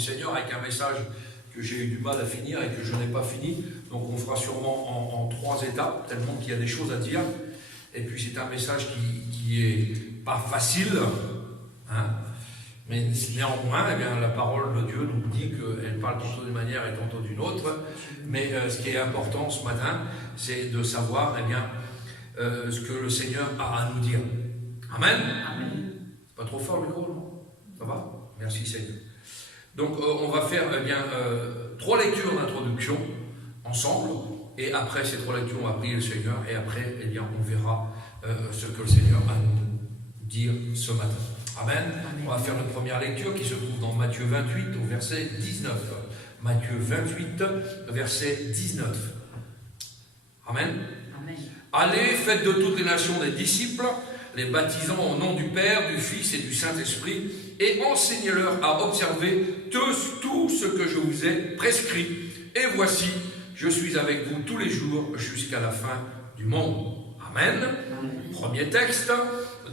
du Seigneur avec un message que j'ai eu du mal à finir et que je n'ai pas fini. Donc on fera sûrement en 3 étapes, tellement qu'il y a des choses à dire. Et puis c'est un message qui est pas facile, hein, mais néanmoins, eh bien, la parole de Dieu nous dit qu'elle parle tantôt d'une manière et tantôt d'une autre. Mais ce qui est important ce matin, c'est de savoir eh bien, ce que le Seigneur a à nous dire. Amen. Amen. C'est pas trop fort le micro, non? Ça va? Merci Seigneur. Donc on va faire eh bien, 3 lectures d'introduction ensemble. Et après ces 3 lectures, on va prier le Seigneur. Et après, eh bien, on verra ce que le Seigneur a à nous dire ce matin. Amen. Amen. On va faire une première lecture qui se trouve dans Matthieu 28 au verset 19. Matthieu 28, verset 19. Amen. Amen. Allez, faites de toutes les nations des disciples, les baptisant au nom du Père, du Fils et du Saint-Esprit, et enseignez-leur à observer tout ce que je vous ai prescrit. Et voici, je suis avec vous tous les jours jusqu'à la fin du monde. Amen. Amen. Premier texte.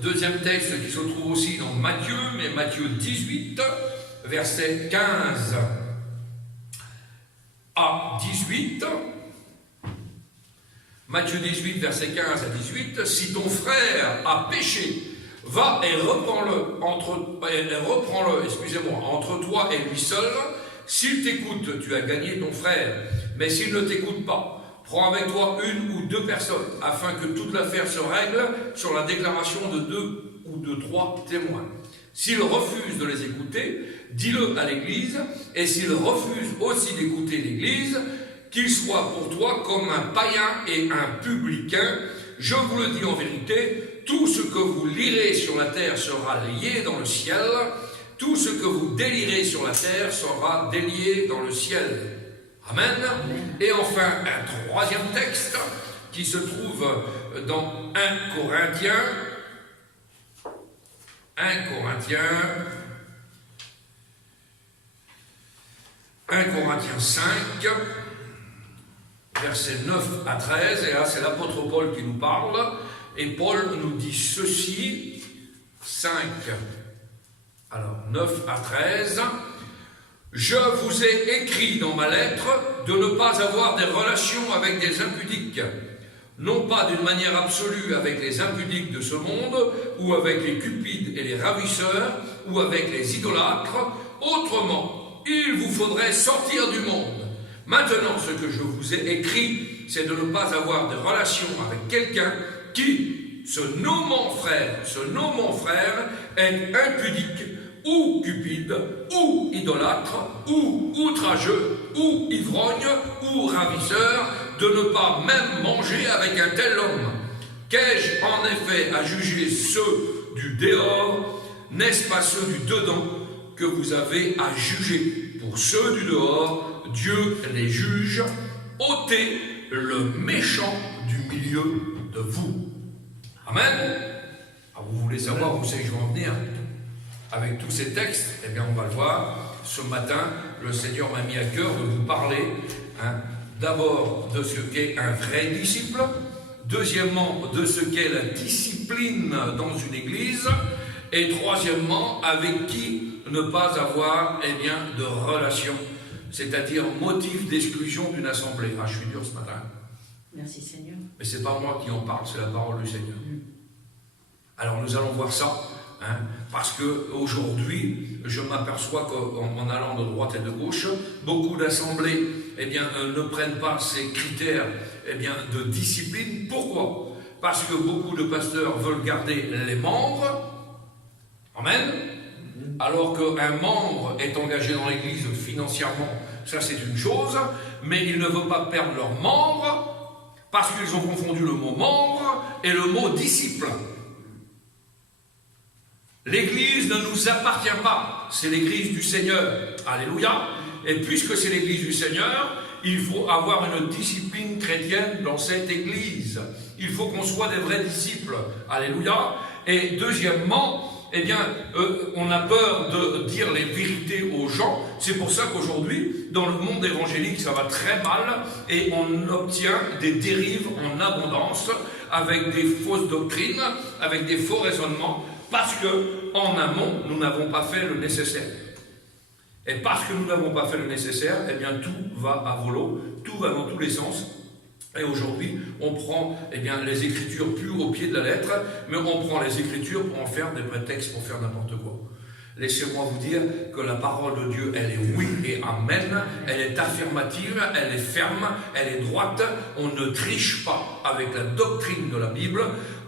Deuxième texte qui se trouve aussi dans Matthieu, mais Matthieu 18, verset 15 à 18. Matthieu 18, verset 15 à 18. Si ton frère a péché, va et reprends-le entre toi et lui seul. S'il t'écoute, tu as gagné ton frère. Mais s'il ne t'écoute pas, prends avec toi 1 ou 2 personnes, afin que toute l'affaire se règle sur la déclaration de 2 ou de 3 témoins. S'il refuse de les écouter, dis-le à l'Église, et s'il refuse aussi d'écouter l'Église, qu'il soit pour toi comme un païen et un publicain. Je vous le dis en vérité, tout ce que vous lirez sur la terre sera lié dans le ciel, tout ce que vous délirez sur la terre sera délié dans le ciel. Amen. Et enfin, un 3e texte qui se trouve dans 1 Corinthiens. 1 Corinthiens 5, versets 9 à 13. Et là, c'est l'apôtre Paul qui nous parle. Et Paul nous dit ceci, 5, alors 9 à 13. Je vous ai écrit dans ma lettre de ne pas avoir des relations avec des impudiques, non pas d'une manière absolue avec les impudiques de ce monde, ou avec les cupides et les ravisseurs, ou avec les idolâtres. Autrement, il vous faudrait sortir du monde. Maintenant, ce que je vous ai écrit, c'est de ne pas avoir de relations avec quelqu'un qui, se nommant frère, est impudique, ou cupide, ou idolâtre, ou outrageux, ou ivrogne, ou ravisseur, de ne pas même manger avec un tel homme. Qu'ai-je en effet à juger ceux du dehors? N'est-ce pas ceux du dedans que vous avez à juger? Pour ceux du dehors, Dieu les juge. Ôtez le méchant du milieu de vous. Amen. Ah, vous voulez savoir où c'est que je vais en venir avec tous ces textes? Eh bien, on va le voir. Ce matin, le Seigneur m'a mis à cœur de vous parler, d'abord de ce qu'est un vrai disciple, deuxièmement de ce qu'est la discipline dans une église, et troisièmement, avec qui ne pas avoir de relation, c'est-à-dire motif d'exclusion d'une assemblée. Ah, je suis dur ce matin. Merci Seigneur. Mais ce n'est pas moi qui en parle, c'est la parole du Seigneur. Alors nous allons voir ça, parce qu'aujourd'hui, je m'aperçois qu'en allant de droite et de gauche, beaucoup d'assemblées ne prennent pas ces critères de discipline. Pourquoi? Parce que beaucoup de pasteurs veulent garder les membres. Amen. Alors qu'un membre est engagé dans l'église financièrement, ça c'est une chose, mais il ne veut pas perdre leurs membres parce qu'ils ont confondu le mot membre et le mot disciple. L'église ne nous appartient pas, c'est l'église du Seigneur. Alléluia. Et puisque c'est l'église du Seigneur, il faut avoir une discipline chrétienne dans cette église. Il faut qu'on soit des vrais disciples. Alléluia. Et deuxièmement, on a peur de dire les vérités aux gens. C'est pour ça qu'aujourd'hui, dans le monde évangélique, ça va très mal et on obtient des dérives en abondance avec des fausses doctrines, avec des faux raisonnements, parce qu'en amont, nous n'avons pas fait le nécessaire. Et parce que nous n'avons pas fait le nécessaire, eh bien tout va à volo, tout va dans tous les sens. Et aujourd'hui, on prend les Écritures plus au pied de la lettre, mais on prend les Écritures pour en faire des prétextes pour faire n'importe quoi. Laissez-moi vous dire que la parole de Dieu, elle est oui et amen, elle est affirmative, elle est ferme, elle est droite. On ne triche pas avec la doctrine de la Bible,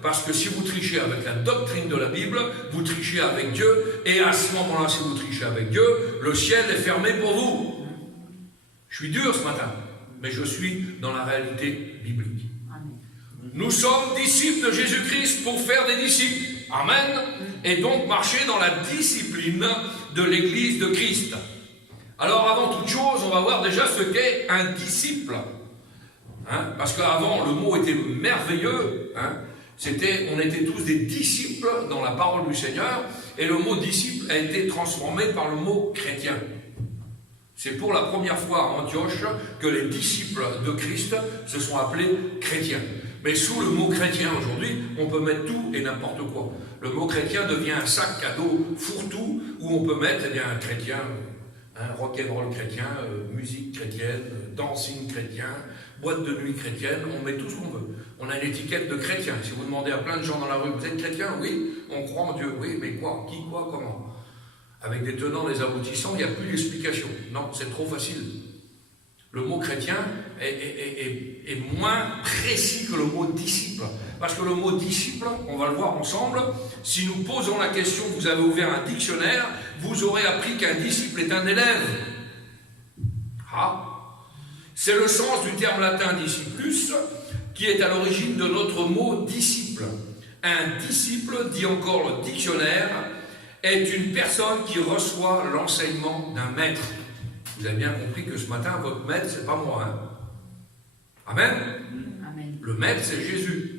parce que si vous trichez avec la doctrine de la Bible, vous trichez avec Dieu, et à ce moment-là, si vous trichez avec Dieu, le ciel est fermé pour vous. Je suis dur ce matin, mais je suis dans la réalité biblique. Nous sommes disciples de Jésus-Christ pour faire des disciples. Amen. Et donc marcher dans la discipline de l'Église de Christ. Alors avant toute chose, on va voir déjà ce qu'est un disciple. Parce qu'avant, le mot était merveilleux. On était tous des disciples dans la parole du Seigneur. Et le mot disciple a été transformé par le mot chrétien. C'est pour la première fois à Antioche que les disciples de Christ se sont appelés chrétiens. Mais sous le mot chrétien aujourd'hui, on peut mettre tout et n'importe quoi. Le mot chrétien devient un sac à dos fourre-tout où on peut mettre un chrétien, rock'n'roll chrétien, musique chrétienne, dancing chrétien, boîte de nuit chrétienne, on met tout ce qu'on veut. On a une étiquette de chrétien. Si vous demandez à plein de gens dans la rue, vous êtes chrétien? Oui. On croit en Dieu? Oui, mais quoi? Qui, quoi, comment? Avec des tenants, des aboutissants, il n'y a plus d'explication. Non, c'est trop facile. Le mot chrétien est moins précis que le mot disciple. Parce que le mot disciple, on va le voir ensemble, si nous posons la question, vous avez ouvert un dictionnaire, vous aurez appris qu'un disciple est un élève. C'est le sens du terme latin discipulus, qui est à l'origine de notre mot disciple. Un disciple, dit encore le dictionnaire, est une personne qui reçoit l'enseignement d'un maître. Vous avez bien compris que ce matin, votre maître, c'est pas moi. Amen. Amen. Le maître, c'est Jésus.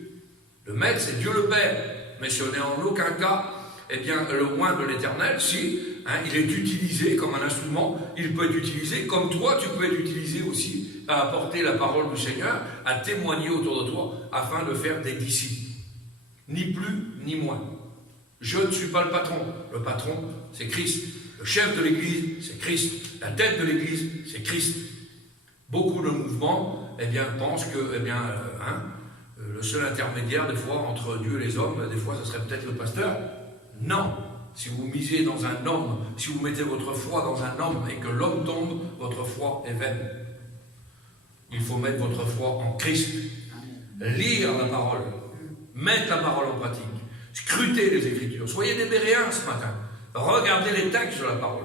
Le maître, c'est Dieu le Père. Mais ce n'est en aucun cas le loin de l'Éternel. Si il est utilisé comme un instrument, il peut être utilisé comme toi, tu peux être utilisé aussi à apporter la parole du Seigneur, à témoigner autour de toi, afin de faire des disciples. Ni plus, ni moins. Je ne suis pas le patron. Le patron, c'est Christ. Le chef de l'Église, c'est Christ. La tête de l'Église, c'est Christ. Beaucoup de mouvements pensent que le seul intermédiaire, des fois, entre Dieu et les hommes, des fois, ce serait peut-être le pasteur. Non. Si vous misez dans un homme, si vous mettez votre foi dans un homme et que l'homme tombe, votre foi est vaine. Il faut mettre votre foi en Christ. Lire la parole. Mettre la parole en pratique. Scrutez les Écritures. Soyez des Béréens ce matin. Regardez les textes de la parole.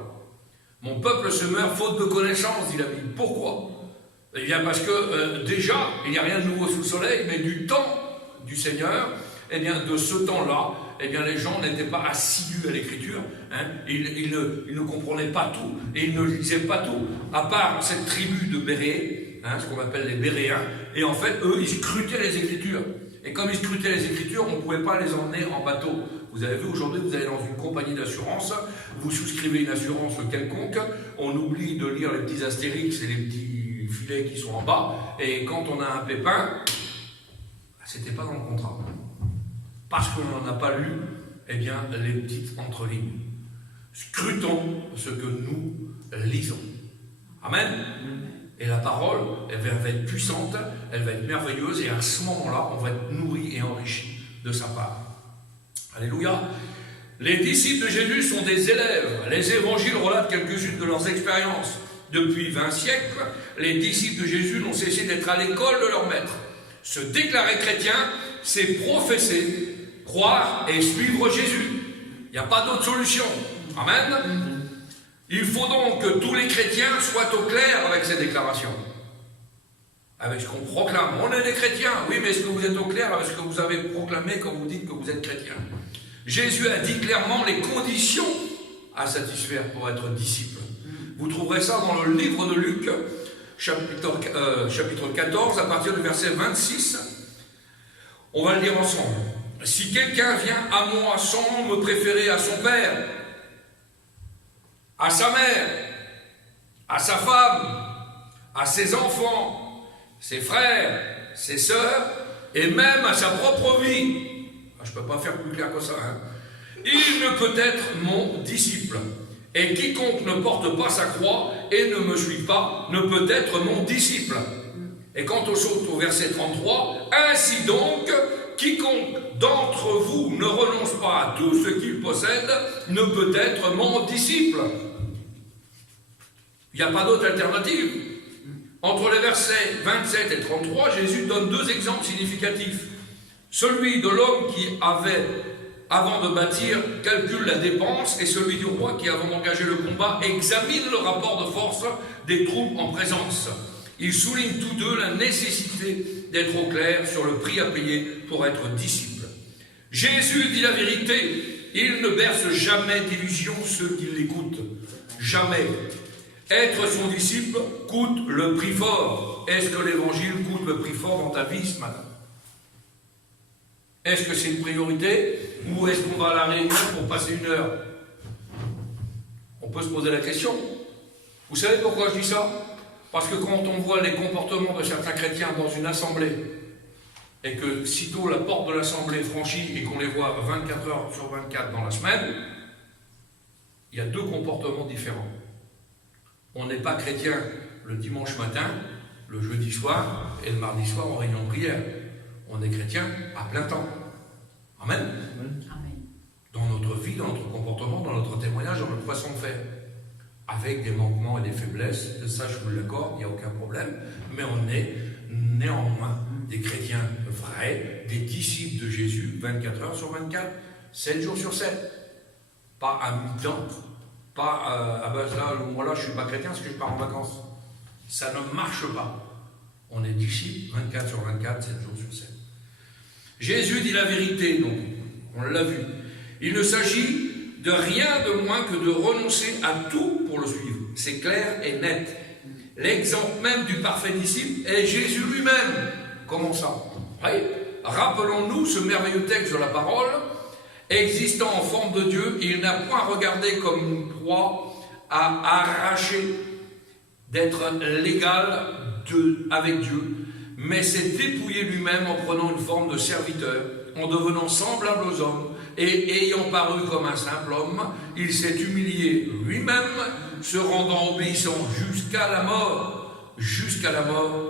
Mon peuple se meurt faute de connaissance, dit la Bible. Pourquoi? Eh bien parce que déjà, il n'y a rien de nouveau sous le soleil, mais du temps du Seigneur, de ce temps-là, les gens n'étaient pas assidus à l'écriture, ils ne comprenaient pas tout, et ils ne lisaient pas tout, à part cette tribu de Béréens, ce qu'on appelle les Béréens, et en fait, eux, ils scrutaient les Écritures. Et comme ils scrutaient les Écritures, on ne pouvait pas les emmener en bateau. Vous avez vu, aujourd'hui, vous allez dans une compagnie d'assurance, vous souscrivez une assurance quelconque, on oublie de lire les petits astérix et les petits filets qui sont en bas, et quand on a un pépin, c'était pas dans le contrat. Parce qu'on n'en a pas lu, les petites entrelignes. Scrutons ce que nous lisons. Amen. Et la parole, elle va être puissante, elle va être merveilleuse, et à ce moment-là, on va être nourri et enrichi de sa part. Alléluia. Les disciples de Jésus sont des élèves. Les évangiles relatent quelques-unes de leurs expériences. Depuis 20 siècles, les disciples de Jésus n'ont cessé d'être à l'école de leur maître. Se déclarer chrétien, c'est professer, croire et suivre Jésus. Il n'y a pas d'autre solution. Amen. Il faut donc que tous les chrétiens soient au clair avec ces déclarations. Avec ce qu'on proclame. On est des chrétiens. Oui, mais est-ce que vous êtes au clair avec ce que vous avez proclamé quand vous dites que vous êtes chrétien? Jésus a dit clairement les conditions à satisfaire pour être disciple. Vous trouverez ça dans le livre de Luc, chapitre 14, à partir du verset 26. On va le lire ensemble. Si quelqu'un vient à moi sans me préférer à son père, à sa mère, à sa femme, à ses enfants, ses frères, ses sœurs, et même à sa propre vie, je ne peux pas faire plus clair que ça, il ne peut être mon disciple. Et quiconque ne porte pas sa croix et ne me suit pas ne peut être mon disciple. Et quand on saute au verset 33, ainsi donc, quiconque d'entre vous ne renonce pas à tout ce qu'il possède ne peut être mon disciple. Il n'y a pas d'autre alternative. Entre les versets 27 et 33, Jésus donne deux exemples significatifs. Celui de l'homme qui avait, avant de bâtir, calcule la dépense, et celui du roi qui, avant d'engager le combat, examine le rapport de force des troupes en présence. Ils soulignent tous deux la nécessité d'être au clair sur le prix à payer pour être disciple. Jésus dit la vérité, il ne berce jamais d'illusions ceux qui l'écoutent. Jamais. Être son disciple coûte le prix fort. Est-ce que l'évangile coûte le prix fort dans ta vie ce matin? Est-ce que c'est une priorité ou est-ce qu'on va à la réunion pour passer une heure? On peut se poser la question. Vous savez pourquoi je dis ça? Parce que quand on voit les comportements de certains chrétiens dans une assemblée et que sitôt la porte de l'assemblée est franchie et qu'on les voit 24 heures sur 24 dans la semaine, il y a deux comportements différents. On n'est pas chrétien le dimanche matin, le jeudi soir et le mardi soir en réunion de prière. On est chrétien à plein temps. Amen. Amen. Dans notre vie, dans notre comportement, dans notre témoignage, dans notre façon de faire. Avec des manquements et des faiblesses, de ça je vous l'accorde, il n'y a aucun problème. Mais on est néanmoins des chrétiens vrais, des disciples de Jésus, 24 heures sur 24, 7 jours sur 7. Pas à mi-temps. Pas moi là je ne suis pas chrétien parce que je pars en vacances. Ça ne marche pas. On est disciples 24 sur 24, 7 jours sur 7. Jésus dit la vérité, donc on l'a vu. Il ne s'agit de rien de moins que de renoncer à tout pour le suivre. C'est clair et net. L'exemple même du parfait disciple est Jésus lui-même. Comment ça? Oui. Rappelons-nous ce merveilleux texte de la parole. Existant en forme de Dieu, il n'a point regardé comme une proie à arracher, d'être l'égal avec Dieu, mais s'est dépouillé lui-même en prenant une forme de serviteur, en devenant semblable aux hommes, et ayant paru comme un simple homme, il s'est humilié lui-même, se rendant obéissant jusqu'à la mort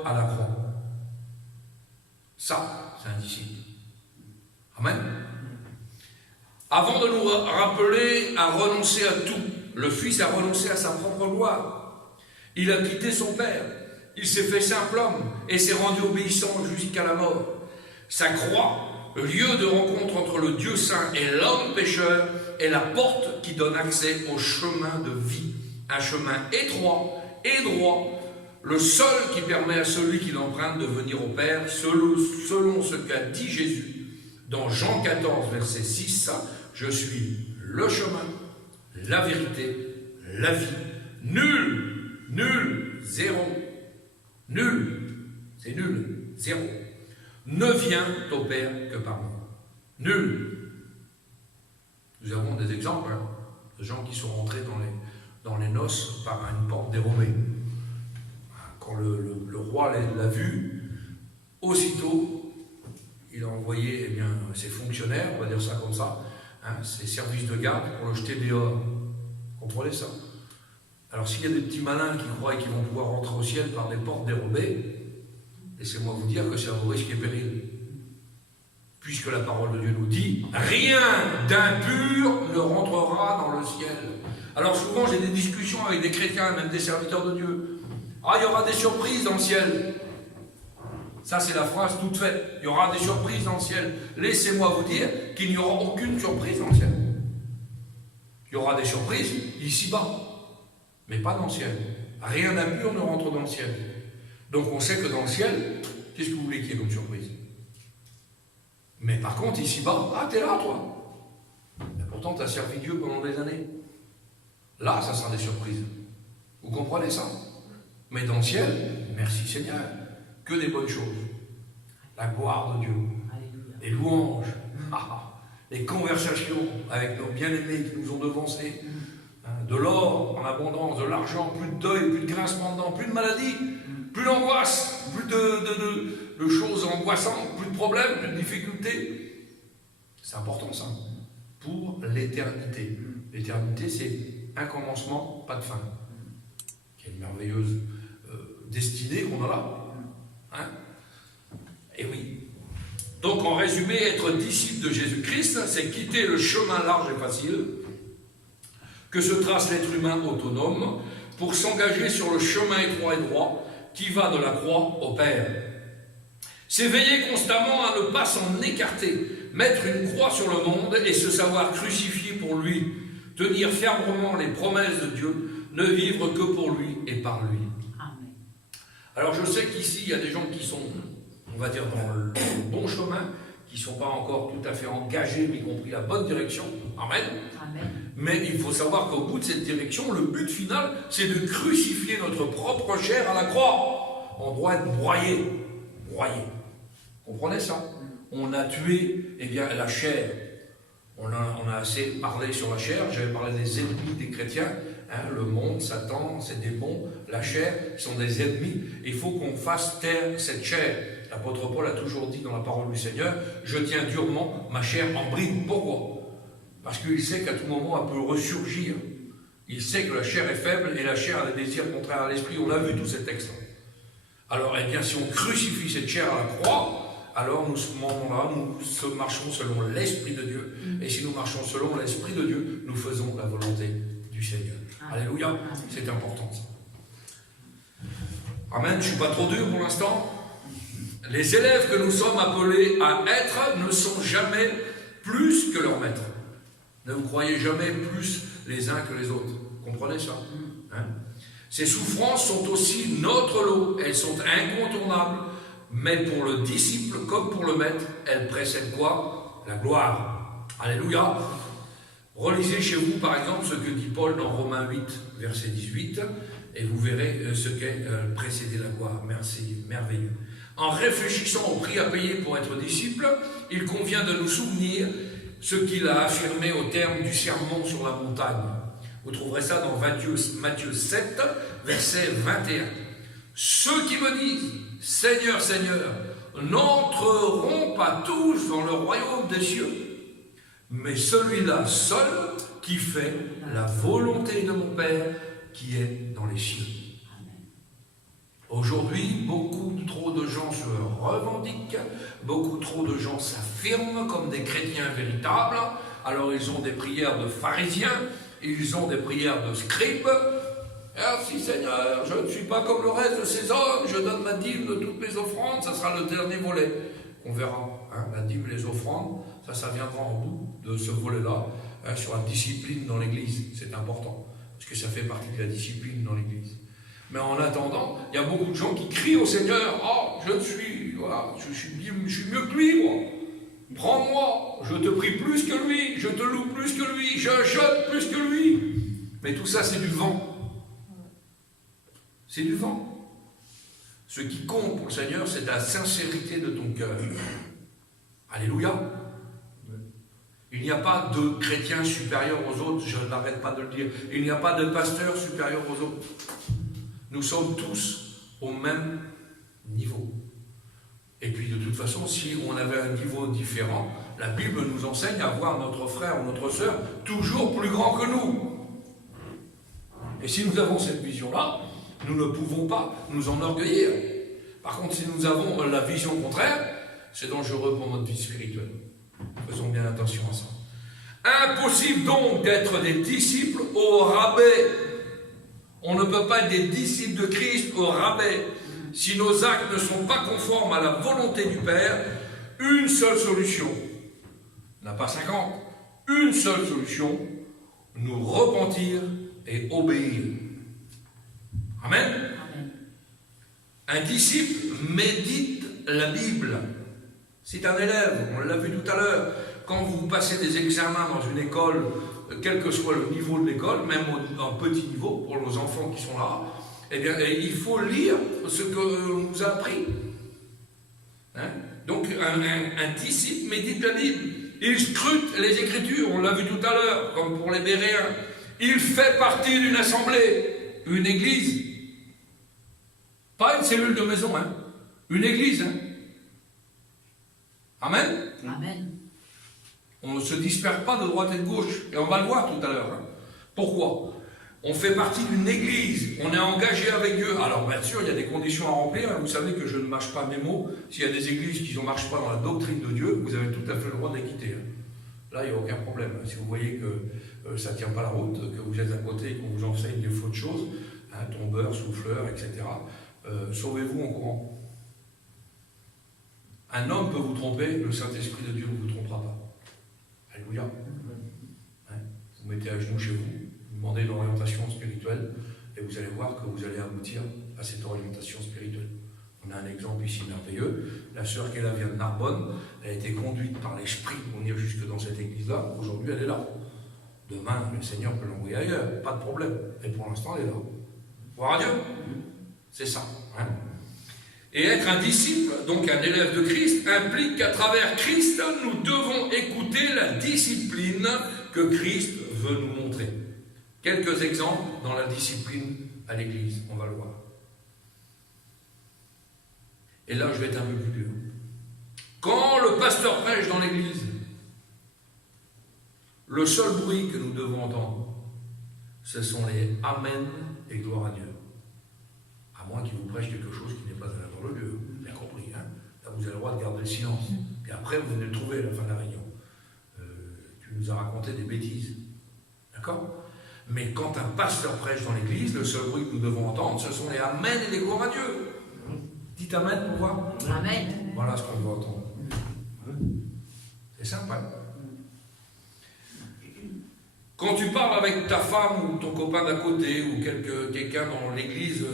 à la croix. Ça, c'est un disciple. Amen. Avant de nous rappeler à renoncer à tout, le Fils a renoncé à sa propre gloire. Il a quitté son Père. Il s'est fait simple homme et s'est rendu obéissant jusqu'à la mort. Sa croix, lieu de rencontre entre le Dieu saint et l'homme pécheur, est la porte qui donne accès au chemin de vie. Un chemin étroit et droit, le seul qui permet à celui qui l'emprunte de venir au Père, selon ce qu'a dit Jésus. Dans Jean 14, verset 6, je suis le chemin, la vérité, la vie. Nul, zéro. Nul, c'est nul, zéro. Ne vient au Père que par moi. Nul. Nous avons des exemples de gens qui sont rentrés dans les noces par une porte dérobée. Quand le roi l'a vu, aussitôt, il a envoyé ses fonctionnaires, on va dire ça comme ça, ses services de garde pour le jeter dehors. Comprenez ça? Alors s'il y a des petits malins qui croient qu'ils vont pouvoir rentrer au ciel par des portes dérobées, laissez-moi vous dire que c'est un risque et péril. Puisque la parole de Dieu nous dit, rien d'impur ne rentrera dans le ciel. Alors souvent j'ai des discussions avec des chrétiens, même des serviteurs de Dieu. Ah, il y aura des surprises dans le ciel. Ça, c'est la phrase toute faite. Il y aura des surprises dans le ciel. Laissez-moi vous dire qu'il n'y aura aucune surprise dans le ciel. Il y aura des surprises ici-bas, mais pas dans le ciel. Rien d'impur ne rentre dans le ciel. Donc on sait que dans le ciel, qu'est-ce que vous voulez qu'il y ait comme surprise? Mais par contre, ici-bas, t'es là, toi. Et pourtant, tu as servi Dieu pendant des années. Là, ça sera des surprises. Vous comprenez ça? Mais dans le ciel, merci Seigneur. Que des bonnes choses. La gloire de Dieu. Les louanges. Les conversations avec nos bien-aimés qui nous ont devancés. De l'or en abondance, de l'argent, plus de deuil, plus de grincement de dents, plus de maladies, plus d'angoisse, plus de choses angoissantes, plus de problèmes, plus de difficultés. C'est important ça. Pour l'éternité. L'éternité, c'est un commencement, pas de fin. Quelle merveilleuse destinée qu'on a là. Hein? Et oui. Donc en résumé, être disciple de Jésus-Christ, c'est quitter le chemin large et facile que se trace l'être humain autonome pour s'engager sur le chemin étroit et droit qui va de la croix au Père. C'est veiller constamment à ne pas s'en écarter, mettre une croix sur le monde et se savoir crucifié pour lui, tenir fermement les promesses de Dieu, ne vivre que pour lui et par lui. Amen. Alors je sais qu'ici, il y a des gens qui sont, on va dire, dans le bon chemin, qui ne sont pas encore tout à fait engagés, mais qui ont pris la bonne direction. Amen. Amen. Mais il faut savoir qu'au bout de cette direction, le but final, c'est de crucifier notre propre chair à la croix. On doit être broyé. Broyé. Comprenez ça? On a tué, eh bien, la chair. On a assez parlé sur la chair. J'avais parlé des ennemis des chrétiens. Hein, le monde, Satan, c'est des bons. La chair, sont des ennemis. Il faut qu'on fasse taire cette chair. L'apôtre Paul a toujours dit dans la parole du Seigneur, je tiens durement ma chair en bride. Pourquoi? Parce qu'il sait qu'à tout moment, elle peut ressurgir. Il sait que la chair est faible et la chair a des désirs contraires à l'esprit. On a vu tous ces textes. Alors, eh bien, si on crucifie cette chair à la croix, alors nous, nous marchons selon l'Esprit de Dieu. Et si nous marchons selon l'Esprit de Dieu, nous faisons la volonté du Seigneur. Alléluia, c'est important ça. Amen, je ne suis pas trop dur pour l'instant. Les élèves que nous sommes appelés à être ne sont jamais plus que leur maître. Ne vous croyez jamais plus les uns que les autres. Vous comprenez ça? Hein? Ces souffrances sont aussi notre lot. Elles sont incontournables. Mais pour le disciple comme pour le maître, elles précèdent quoi? La gloire. Alléluia. Relisez chez vous par exemple ce que dit Paul dans Romains 8, verset 18, et vous verrez ce qu'est précéder la gloire. Merci, merveilleux. En réfléchissant au prix à payer pour être disciple, il convient de nous souvenir ce qu'il a affirmé au terme du sermon sur la montagne. Vous trouverez ça dans Matthieu 7, verset 21. Ceux qui me disent « Seigneur, Seigneur » n'entreront pas tous dans le royaume des cieux, mais celui-là seul qui fait la volonté de mon Père qui est dans les cieux. Aujourd'hui, beaucoup trop de gens se revendiquent, beaucoup trop de gens s'affirment comme des chrétiens véritables. Alors ils ont des prières de pharisiens, ils ont des prières de scribes. Merci Seigneur, je ne suis pas comme le reste de ces hommes, je donne ma dîme de toutes mes offrandes, ça sera le dernier volet. On verra, hein, la dîme et les offrandes, ça viendra en bout de ce volet-là, hein, sur la discipline dans l'Église. C'est important, parce que ça fait partie de la discipline dans l'Église. Mais en attendant, il y a beaucoup de gens qui crient au Seigneur, « Oh, je suis mieux que lui, moi. Prends-moi, je te prie plus que lui, je te loue plus que lui, je jeûne plus que lui. » Mais tout ça, c'est du vent. C'est du vent. Ce qui compte pour le Seigneur, c'est la sincérité de ton cœur. Alléluia. Il n'y a pas de chrétien supérieur aux autres, je n'arrête pas de le dire. Il n'y a pas de pasteur supérieur aux autres. Nous sommes tous au même niveau. Et puis de toute façon, si on avait un niveau différent, la Bible nous enseigne à voir notre frère ou notre sœur toujours plus grand que nous. Et si nous avons cette vision-là, nous ne pouvons pas nous enorgueillir. Par contre, si nous avons la vision contraire, c'est dangereux pour notre vie spirituelle. Faisons bien attention à ça. Impossible donc d'être des disciples au rabais. On ne peut pas être des disciples de Christ au rabais. Si nos actes ne sont pas conformes à la volonté du Père, une seule solution, n'a pas 50, une seule solution, nous repentir et obéir. Amen. Amen. Un disciple médite la Bible. C'est un élève, on l'a vu tout à l'heure. Quand vous passez des examens dans une école, quel que soit le niveau de l'école, même en petit niveau, pour nos enfants qui sont là, eh bien, il faut lire ce qu'on nous a appris. Hein? Donc, un disciple médite la Bible. Il scrute les Écritures, on l'a vu tout à l'heure, comme pour les Béréens. Il fait partie d'une assemblée, une église. Pas une cellule de maison, hein? Une église. Hein? Amen. Amen. On ne se disperse pas de droite et de gauche, et on va le voir tout à l'heure. Hein. Pourquoi? On fait partie d'une église, on est engagé avec Dieu. Alors bien sûr, il y a des conditions à remplir. Vous savez que je ne mâche pas mes mots. S'il y a des églises qui ne marchent pas dans la doctrine de Dieu, vous avez tout à fait le droit de les quitter. Là, il n'y a aucun problème. Si vous voyez que ça ne tient pas la route, que vous êtes à côté et qu'on vous enseigne des fausses choses, tombeur, souffleur, etc., sauvez-vous en courant. Un homme peut vous tromper, le Saint-Esprit de Dieu ne vous trompera pas. Alléluia. Vous mettez à genoux chez vous, vous demandez une orientation spirituelle, et vous allez voir que vous allez aboutir à cette orientation spirituelle. On a un exemple ici merveilleux. La sœur Kéla vient de Narbonne, elle a été conduite par l'Esprit pour venir jusque dans cette église-là. Aujourd'hui, elle est là. Demain, le Seigneur peut l'envoyer ailleurs, pas de problème. Et pour l'instant, elle est là. Voir à Dieu. C'est ça. Et être un disciple, donc un élève de Christ, implique qu'à travers Christ, nous devons écouter la discipline que Christ veut nous montrer. Quelques exemples dans la discipline à l'Église, on va le voir. Et là, je vais être un peu plus dur. Quand le pasteur prêche dans l'Église, le seul bruit que nous devons entendre, ce sont les Amen et gloire à Dieu. À moins qu'il vous prêche quelque chose qui n'est pas à l'heure de Dieu. Bien compris, hein? Là, vous avez le droit de garder le silence. Et après, vous venez le trouver à la fin de la réunion. Tu nous as raconté des bêtises. D'accord? Mais quand un pasteur prêche dans l'église, le seul bruit que nous devons entendre, ce sont les Amen et les gloires à Dieu. Dites Amen pour voir. Amen. Voilà ce qu'on veut entendre. C'est simple, hein? Quand tu parles avec ta femme ou ton copain d'à côté ou quelqu'un dans l'église,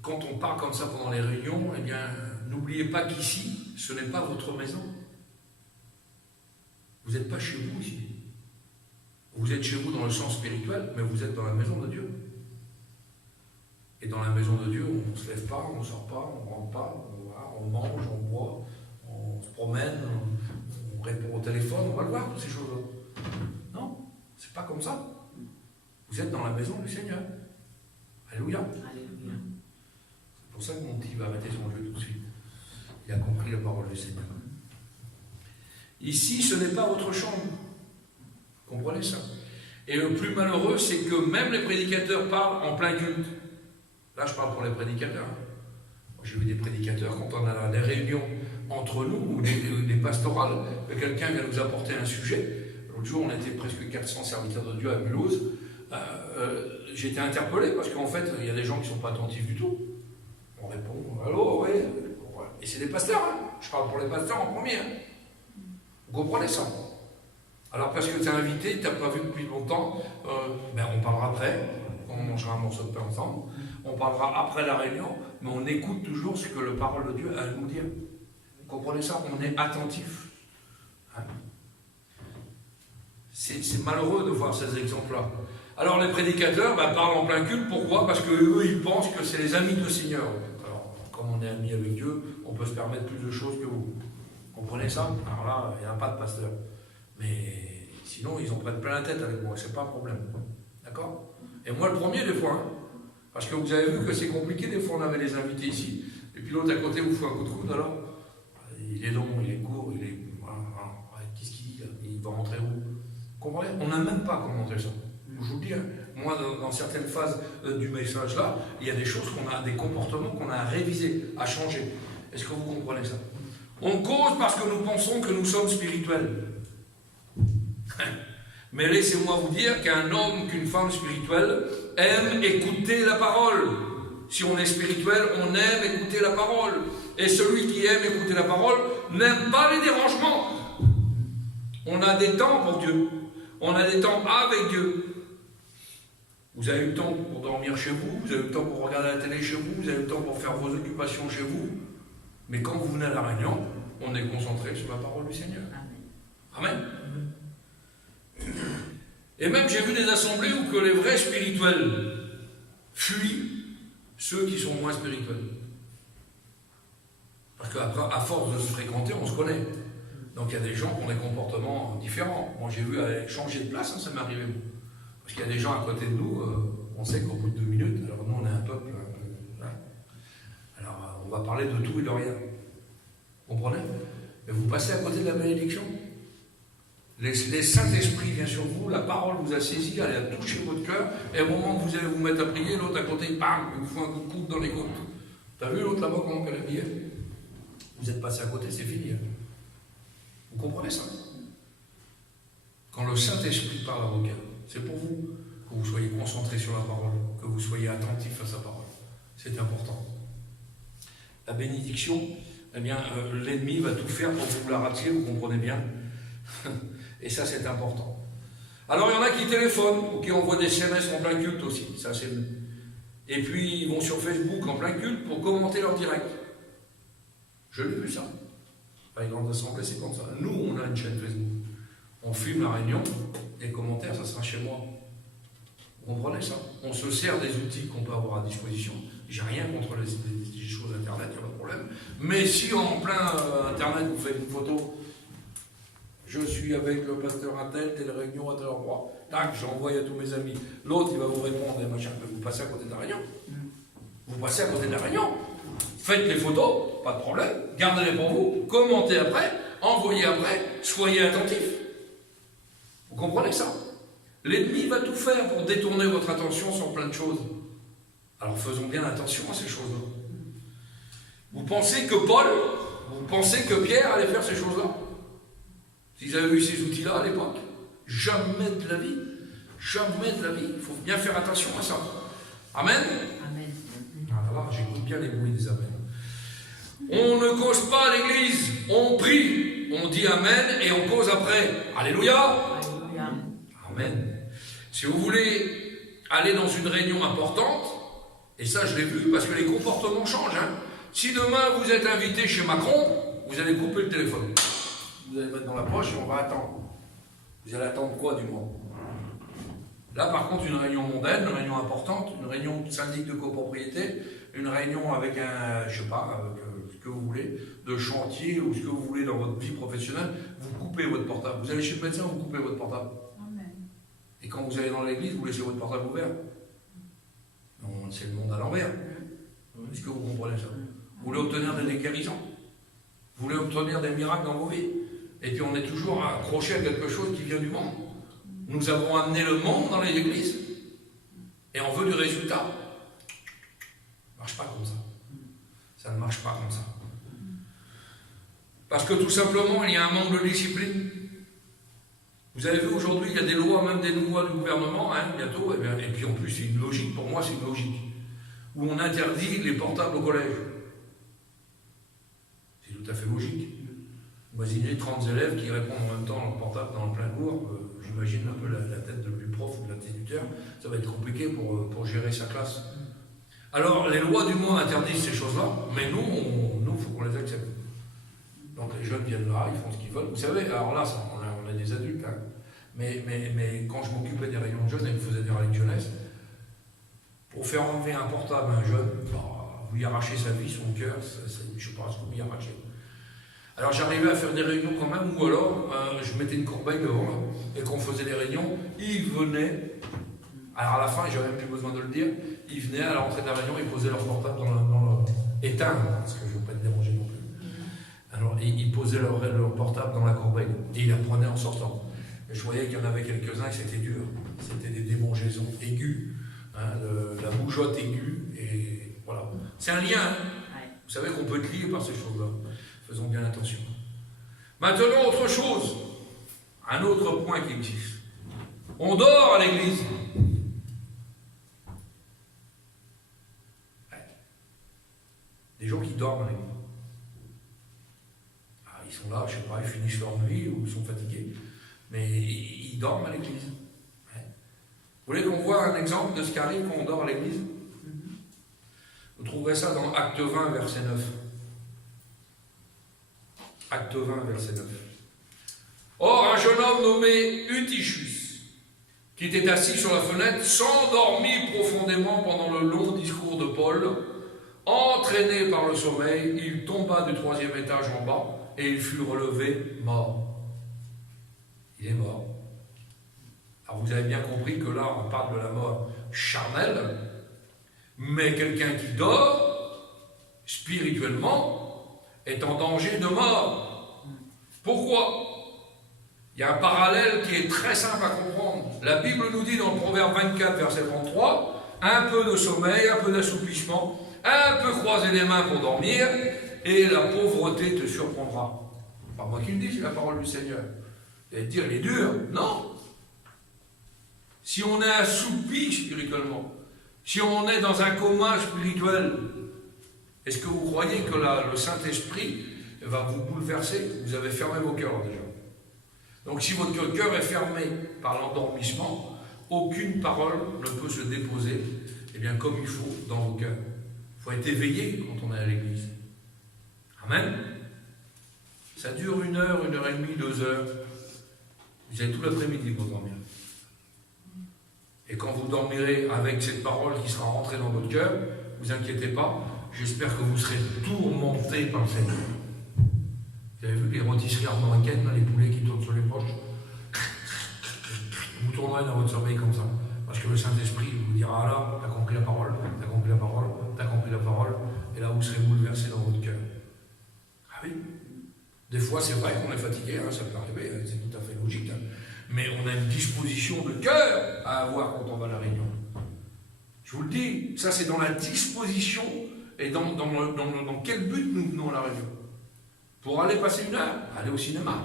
quand on parle comme ça pendant les réunions, eh bien, n'oubliez pas qu'ici, ce n'est pas votre maison. Vous n'êtes pas chez vous ici. Vous êtes chez vous dans le sens spirituel, mais vous êtes dans la maison de Dieu. Et dans la maison de Dieu, on ne se lève pas, on ne sort pas, on ne rentre pas, on mange, on boit, on se promène, on répond au téléphone, on va le voir, toutes ces choses-là. Non, c'est pas comme ça. Vous êtes dans la maison du Seigneur. Alléluia. Alléluia. C'est pour ça que mon petit va arrêter son jeu tout de suite. Il a compris la parole du Seigneur. Ici, ce n'est pas votre chambre. Comprenez ça? Et le plus malheureux, c'est que même les prédicateurs parlent en plein culte. Là, je parle pour les prédicateurs. J'ai vu des prédicateurs, quand on a des réunions entre nous, ou des pastorales, que quelqu'un vient nous apporter un sujet. L'autre jour, on était presque 400 serviteurs de Dieu à Mulhouse. J'ai été interpellé, parce qu'en fait, il y a des gens qui ne sont pas attentifs du tout. On répond, allô, oui. Et c'est des pasteurs, hein. Je parle pour les pasteurs en premier. Hein. Vous comprenez ça? Alors, parce que tu es invité, tu n'as pas vu depuis longtemps, on parlera après, quand on mangera un morceau de pain ensemble. On parlera après la réunion, mais on écoute toujours ce que la parole de Dieu a à nous dire. Vous comprenez ça? On est attentif. Hein? C'est malheureux de voir ces exemples-là. Alors les prédicateurs parlent en plein culte, pourquoi? Parce qu'eux, ils pensent que c'est les amis du Seigneur. Alors, comme on est amis avec Dieu, on peut se permettre plus de choses que vous. Vous comprenez ça? Alors là, il n'y a pas de pasteur. Mais sinon, ils en prennent plein la tête avec moi, c'est pas un problème. D'accord? Et moi, le premier, des fois, hein, parce que vous avez vu que c'est compliqué, des fois, on avait les invités ici, et puis l'autre à côté vous fait un coup de coude, alors, il est long, il est court, il est... Voilà, qu'est-ce qu'il dit, là? Il va rentrer où? Vous comprenez? On n'a même pas commenté ça. Je vous le dis, hein, moi, dans certaines phases du message là, il y a des choses qu'on a, des comportements qu'on a à réviser, à changer. Est-ce que vous comprenez ça? On cause parce que nous pensons que nous sommes spirituels. Mais laissez-moi vous dire qu'un homme, qu'une femme spirituelle aime écouter la parole. Si on est spirituel, on aime écouter la parole. Et celui qui aime écouter la parole n'aime pas les dérangements. On a des temps pour Dieu. On a des temps avec Dieu. Vous avez eu le temps pour dormir chez vous, vous avez eu le temps pour regarder la télé chez vous, vous avez eu le temps pour faire vos occupations chez vous. Mais quand vous venez à la réunion, on est concentré sur la parole du Seigneur. Amen. Et même j'ai vu des assemblées où que les vrais spirituels fuient ceux qui sont moins spirituels. Parce qu'à force de se fréquenter, on se connaît. Donc il y a des gens qui ont des comportements différents. Moi j'ai vu changer de place, hein, ça m'est arrivé. Parce qu'il y a des gens à côté de nous, on sait qu'au bout de 2 minutes, alors nous on est un peuple. Alors on va parler de tout et de rien. Vous comprenez? Mais vous passez à côté de la bénédiction. Les Saint-Esprit vient sur vous, la parole vous a saisi, elle a touché votre cœur, et au moment où vous allez vous mettre à prier, l'autre à côté, bam, il vous fait un coup de coude dans les côtes. T'as vu l'autre là-bas comment elle a prié? Vous êtes passé à côté, c'est fini. Vous comprenez ça? Quand le Saint-Esprit parle à vos cœurs, c'est pour vous, que vous soyez concentrés sur la parole, que vous soyez attentifs à sa parole. C'est important. La bénédiction, eh bien, l'ennemi va tout faire pour que vous la ratiez, vous comprenez bien. Et ça, c'est important. Alors, il y en a qui téléphonent ou qui envoient des SMS en plein culte aussi. Ça, c'est... Et puis, ils vont sur Facebook en plein culte pour commenter leur direct. Je l'ai vu ça. Par les grandes assemblées, c'est comme ça. Nous, on a une chaîne Facebook. On filme la réunion, les commentaires, ça sera chez moi. Vous comprenez ça? On se sert des outils qu'on peut avoir à disposition. J'ai rien contre les choses Internet, il n'y a pas de problème. Mais si en plein Internet, vous faites une photo, je suis avec le pasteur à telle réunion à tel endroit, tac, j'envoie à tous mes amis. L'autre, il va vous répondre, et machin, vous passez à côté de la réunion. Vous passez à côté de la réunion. Faites les photos, pas de problème, gardez-les pour vous, commentez après, envoyez après, soyez attentifs. Vous comprenez ça? L'ennemi va tout faire pour détourner votre attention sur plein de choses. Alors faisons bien attention à ces choses-là. Vous pensez que Pierre allait faire ces choses-là? S'ils avaient eu ces outils-là à l'époque? Jamais de la vie. Jamais de la vie. Il faut bien faire attention à ça. Amen? Amen. Alors là, j'écoute bien les bruits des amens. On ne cause pas à l'église, on prie, on dit amen et on cause après. Alléluia. Alléluia. Amen. Si vous voulez aller dans une réunion importante, et ça je l'ai vu parce que les comportements changent. Si demain vous êtes invité chez Macron, vous allez couper le téléphone. Vous allez mettre dans la poche et on va attendre. Vous allez attendre quoi du moins? Là par contre, une réunion mondaine, une réunion importante, une réunion de syndic de copropriété, une réunion avec un, je sais pas, avec ce que vous voulez, de chantier ou ce que vous voulez dans votre vie professionnelle, vous coupez votre portable. Vous allez chez le médecin, vous coupez votre portable. Et quand vous allez dans l'église, vous laissez votre portable ouvert. C'est le monde à l'envers. Est-ce que vous comprenez ça? Vous voulez obtenir des guérisons? Vous voulez obtenir des miracles dans vos vies? Et puis on est toujours accroché à quelque chose qui vient du monde. Nous avons amené le monde dans les églises. Et on veut du résultat. Ça ne marche pas comme ça. Ça ne marche pas comme ça. Parce que tout simplement, il y a un manque de discipline. Vous avez vu aujourd'hui, il y a des lois, même des lois du gouvernement, bientôt, et puis en plus, c'est une logique, pour moi, c'est une logique, où on interdit les portables au collège. C'est tout à fait logique. Imaginez 30 élèves qui répondent en même temps leur portable dans le plein cours, j'imagine un peu la tête du prof ou de l'instituteur, ça va être compliqué pour gérer sa classe. Alors, les lois du monde interdisent ces choses-là, mais nous, il faut qu'on les accepte. Donc les jeunes viennent là, ils font ce qu'ils veulent. Vous savez, alors là, on a des adultes, mais quand je m'occupais des réunions de jeunes et que je faisais des réunions de jeunesse, pour faire enlever un portable à un jeune, vous y arrachez sa vie, son cœur, je ne sais pas ce que vous y arrachez. Alors j'arrivais à faire des réunions quand même, ou alors je mettais une corbeille dehors, et quand on faisait des réunions, ils venaient, alors à la fin, j'avais même plus besoin de le dire, ils venaient à la rentrée de la réunion, ils posaient leur portable dans le éteindre, parce que je ne veux pas te déranger non plus. Alors, ils posaient leur portable dans la corbeille et ils la prenaient en sortant. Et je voyais qu'il y en avait quelques-uns et c'était dur. C'était des démangeaisons aiguës, la bougeotte aiguë, et voilà. C'est un lien. Vous savez qu'on peut être lié par ces choses-là. Faisons bien attention. Maintenant, autre chose. Un autre point qui existe. On dort à l'église. Des gens qui dorment à l'église. Ils sont là, je ne sais pas, ils finissent leur nuit ou ils sont fatigués, mais ils dorment à l'église. Vous voulez qu'on voit un exemple de ce qui arrive quand on dort à l'église? Vous trouverez ça dans Acte 20, verset 9. Acte 20, verset 9. Or, un jeune homme nommé Eutychus, qui était assis sur la fenêtre, s'endormit profondément pendant le long discours de Paul. Entraîné par le sommeil, il tomba du 3e étage en bas, et il fut relevé mort. Il est mort. Alors vous avez bien compris que là, on parle de la mort charnelle, mais quelqu'un qui dort, spirituellement, est en danger de mort. Pourquoi? Il y a un parallèle qui est très simple à comprendre. La Bible nous dit dans le Proverbe 24, verset 33, un peu de sommeil, un peu d'assoupissement, un peu croiser les mains pour dormir, et la pauvreté te surprendra. Pas moi qui le dis, c'est la parole du Seigneur. Vous allez dire, il est dur. Non. Si on est assoupi spirituellement, si on est dans un coma spirituel, est-ce que vous croyez que le Saint-Esprit va vous bouleverser? Vous avez fermé vos cœurs déjà. Donc si votre cœur est fermé par l'endormissement, aucune parole ne peut se déposer comme il faut dans vos cœurs. Il faut être éveillé quand on est à l'église. Amen. Ça dure 1 heure, 1 heure et demie, 2 heures. Vous avez tout l'après-midi pour dormir. Et quand vous dormirez avec cette parole qui sera rentrée dans votre cœur, ne vous inquiétez pas, j'espère que vous serez tourmentés par le Seigneur. Vous avez vu les rôtisseries armoricaines, les poulets qui tournent sur les poches? Vous tournerez dans votre sommeil comme ça. Parce que le Saint-Esprit vous dira, ah là, t'as compris la parole, t'as compris la parole, t'as compris la parole, et là vous serez bouleversé dans votre cœur. Ah oui. Des fois, c'est vrai qu'on est fatigué, ça peut arriver, c'est tout à fait logique. Mais on a une disposition de cœur à avoir quand on va à la réunion. Je vous le dis, ça c'est dans la disposition et dans quel but nous venons à la réunion. Pour aller passer 1 heure, aller au cinéma.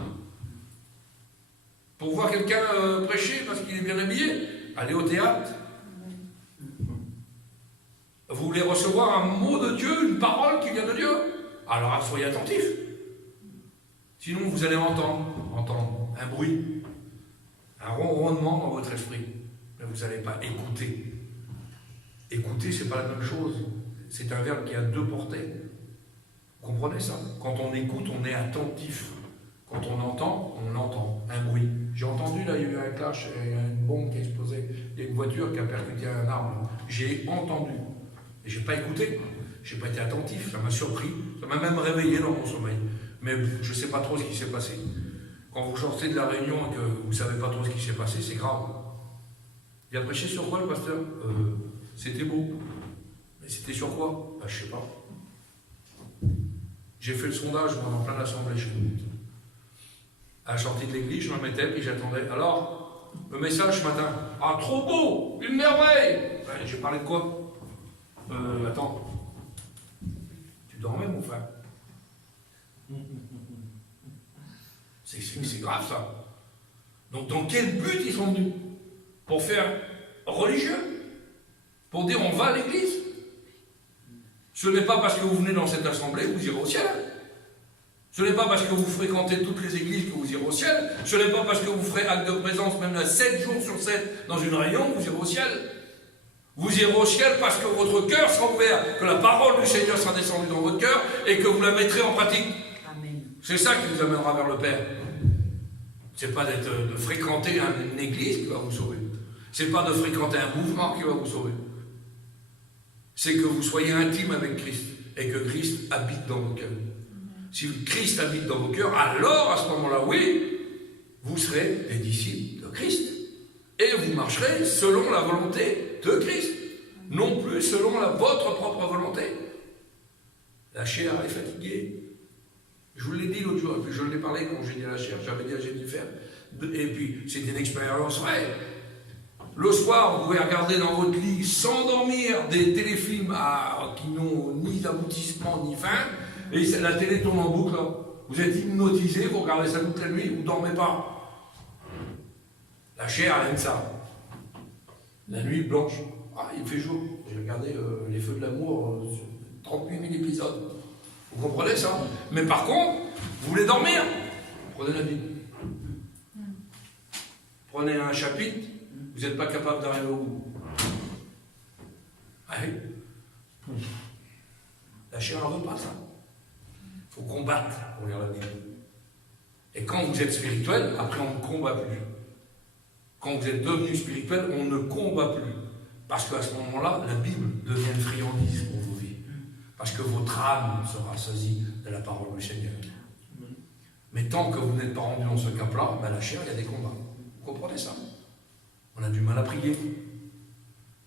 Pour voir quelqu'un prêcher parce qu'il est bien habillé, aller au théâtre. Vous voulez recevoir un mot de Dieu, une parole qui vient de Dieu? Alors soyez attentifs. Sinon vous allez entendre un bruit, un ronronnement dans votre esprit. Mais vous n'allez pas écouter. Écouter, ce n'est pas la même chose. C'est un verbe qui a 2 portées. Vous comprenez ça? Quand on écoute, on est attentif. Quand on entend un bruit. J'ai entendu, là, il y a eu un clash, il y a une bombe qui a explosé, il y a une voiture qui a percuté un arbre. J'ai entendu. Et je n'ai pas écouté. Je n'ai pas été attentif. Ça m'a surpris. Ça m'a même réveillé dans mon sommeil. Mais je ne sais pas trop ce qui s'est passé. Quand vous sortez de la réunion et que vous ne savez pas trop ce qui s'est passé, c'est grave. Il a prêché sur quoi, le pasteur? C'était beau. Mais c'était sur quoi? Je ne sais pas. J'ai fait le sondage, moi, dans plein d'assemblées chez nous. À la sortie de l'église, je me mettais, puis j'attendais. Alors, le message ce matin. Ah, trop beau! Une merveille! J'ai parlé de quoi? Attends. Tu dormais, mon frère? C'est grave, ça. Donc, dans quel but ils sont venus? Pour faire religieux? Pour dire on va à l'église? Ce n'est pas parce que vous venez dans cette assemblée que vous irez au ciel. Ce n'est pas parce que vous fréquentez toutes les églises que vous irez au ciel. Ce n'est pas parce que vous ferez acte de présence même là 7 jours sur 7 dans une réunion que vous irez au ciel. Vous irez au ciel parce que votre cœur sera ouvert, que la parole du Seigneur sera descendue dans votre cœur et que vous la mettrez en pratique. Amen. C'est ça qui vous amènera vers le Père. C'est pas de fréquenter une église qui va vous sauver. C'est pas de fréquenter un mouvement qui va vous sauver. C'est que vous soyez intime avec Christ et que Christ habite dans vos cœurs. Si Christ habite dans vos cœurs, alors à ce moment-là, oui, vous serez des disciples de Christ. Et vous marcherez selon la volonté de Christ. Non plus selon votre propre volonté. La chair est fatiguée. Je vous l'ai dit l'autre jour, et puis je l'ai parlé quand j'ai dit à la chair, j'avais dit à Jennifer, et puis c'était une expérience vraie. Le soir, vous pouvez regarder dans votre lit sans dormir des téléfilms qui n'ont ni aboutissement ni fin, et la télé tourne en boucle. Vous êtes hypnotisé, vous regardez ça toute la nuit, vous ne dormez pas. La chair, elle aime ça. La nuit blanche. Ah, il fait jour. J'ai regardé Les Feux de l'amour, 38 000 épisodes. Vous comprenez ça? Mais par contre, vous voulez dormir? Prenez la Bible. Prenez un chapitre, vous n'êtes pas capable d'arriver au bout. Allez. La chair n'en veut pas ça. Il faut combattre pour lire la Bible. Et quand vous êtes spirituel, après on ne combat plus. Quand vous êtes devenu spirituel, on ne combat plus. Parce qu'à ce moment-là, la Bible devient une friandise pour vos vies. Parce que votre âme sera saisie de la parole du Seigneur. Mais tant que vous n'êtes pas rendu dans ce cap-là, la chair, il y a des combats. Vous comprenez ça? On a du mal à prier.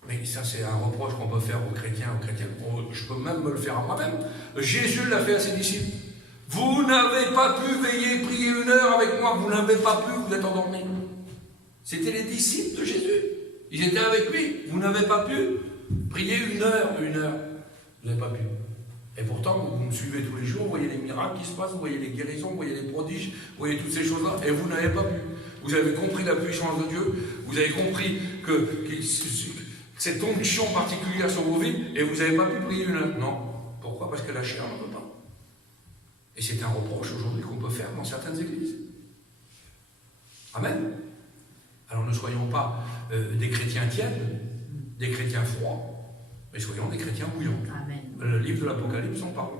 Mais ça, c'est un reproche qu'on peut faire aux chrétiens, Je peux même me le faire à moi-même. Jésus l'a fait à ses disciples. Vous n'avez pas pu veiller, prier 1 heure avec moi, vous n'avez pas pu, vous êtes endormis. C'était les disciples de Jésus. Ils étaient avec lui. Vous n'avez pas pu prier 1 heure. Vous n'avez pas pu. Et pourtant, vous me suivez tous les jours, vous voyez les miracles qui se passent, vous voyez les guérisons, vous voyez les prodiges, vous voyez toutes ces choses-là, et vous n'avez pas pu. Vous avez compris la puissance de Dieu, vous avez compris que cette onction particulière sur vos vies, et vous n'avez pas pu prier 1 heure. Non. Pourquoi? Parce que la chair ne peut pas. Et c'est un reproche aujourd'hui qu'on peut faire dans certaines églises. Amen. Alors ne soyons pas des chrétiens tièdes, des chrétiens froids, mais soyons des chrétiens bouillants. Amen. Le livre de l'Apocalypse en parle.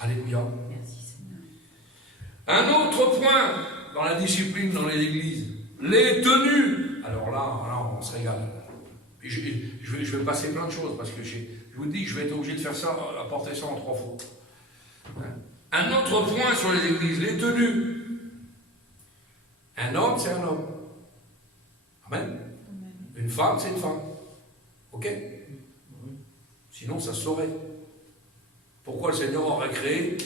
Alléluia. Merci Seigneur. Un autre point dans la discipline dans les églises, les tenues. Alors là on se régale. Et je vais passer plein de choses parce que je vous dis, je vais être obligé de faire ça, apporter ça en 3 fois. Un autre point sur les églises, les tenues. Un homme, c'est un homme. Amen. Une femme, c'est une femme. Ok? Sinon, ça se saurait. Pourquoi le Seigneur aurait créé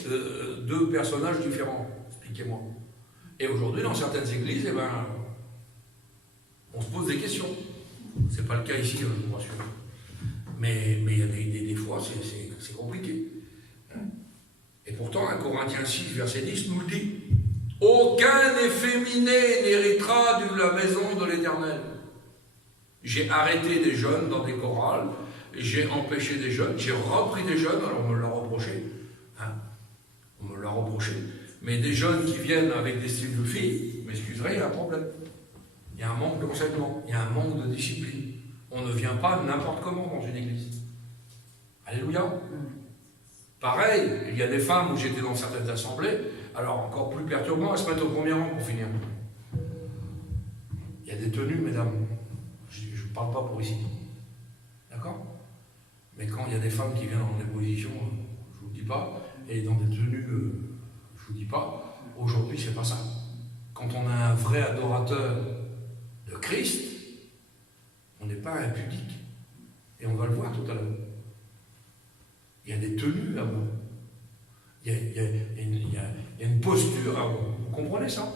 2 personnages différents? Expliquez-moi. Et aujourd'hui, dans certaines églises, on se pose des questions. C'est pas le cas ici, je vous rassure. Mais il y a des fois, c'est compliqué. Et pourtant, 1 Corinthiens 6, verset 10 nous le dit. Aucun efféminé n'héritera de la maison de l'Éternel. J'ai arrêté des jeunes dans des chorales, j'ai empêché des jeunes, j'ai repris des jeunes, alors on me l'a reproché. On me l'a reproché. Mais des jeunes qui viennent avec des styles de filles, vous m'excuserez, il y a un problème. Il y a un manque d'enseignement, il y a un manque de discipline. On ne vient pas n'importe comment dans une église. Alléluia. Pareil, il y a des femmes où j'étais dans certaines assemblées, alors encore plus perturbant, elles se mettent au premier rang pour finir. Il y a des tenues, mesdames. Je ne parle pas pour ici. D'accord? Mais quand il y a des femmes qui viennent dans des positions, je ne vous dis pas, et dans des tenues, je ne vous dis pas, aujourd'hui c'est pas ça. Quand on a un vrai adorateur de Christ, on n'est pas impudique. Et on va le voir tout à l'heure. Il y a des tenues à avoir. Il y a une posture à avoir. Vous comprenez ça?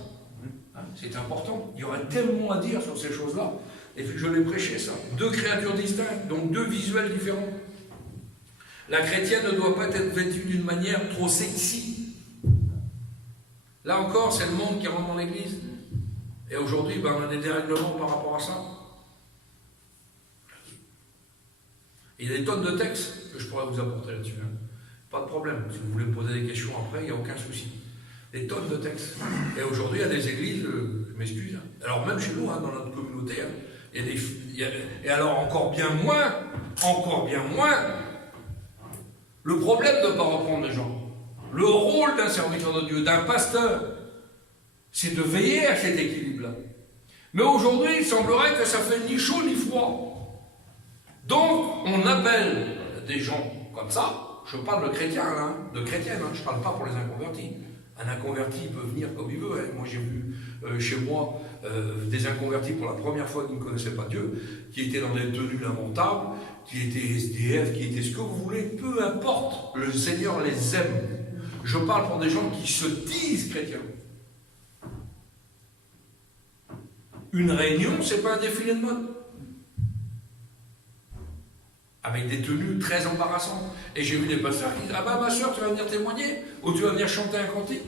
C'est important. Il y aurait tellement à dire sur ces choses-là. Et puis je l'ai prêché ça. 2 créatures distinctes, donc 2 visuels différents. La chrétienne ne doit pas être vêtue d'une manière trop sexy. Là encore, c'est le monde qui rentre dans l'église. Et aujourd'hui, on a des dérèglements par rapport à ça. Il y a des tonnes de textes que je pourrais vous apporter là-dessus. Pas de problème. Si vous voulez me poser des questions après, il n'y a aucun souci. Des tonnes de textes. Et aujourd'hui, il y a des églises, je m'excuse, alors même chez nous, dans notre communauté, et alors encore bien moins, le problème de ne pas reprendre les gens. Le rôle d'un serviteur de Dieu, d'un pasteur, c'est de veiller à cet équilibre-là. Mais aujourd'hui, il semblerait que ça fait ni chaud ni froid. Donc, on appelle des gens comme ça, je parle de chrétiens, de chrétiennes, je ne parle pas pour les inconvertis. Un inconverti peut venir comme il veut. Moi, j'ai vu chez moi des inconvertis pour la première fois qui ne connaissaient pas Dieu, qui étaient dans des tenues lamentables, qui étaient SDF, qui étaient ce que vous voulez, peu importe, le Seigneur les aime. Je parle pour des gens qui se disent chrétiens. Une réunion, ce n'est pas un défilé de mode. Avec des tenues très embarrassantes. Et j'ai vu des pasteurs qui disent « Ah bah ma soeur, tu vas venir témoigner ou tu vas venir chanter un cantique ?»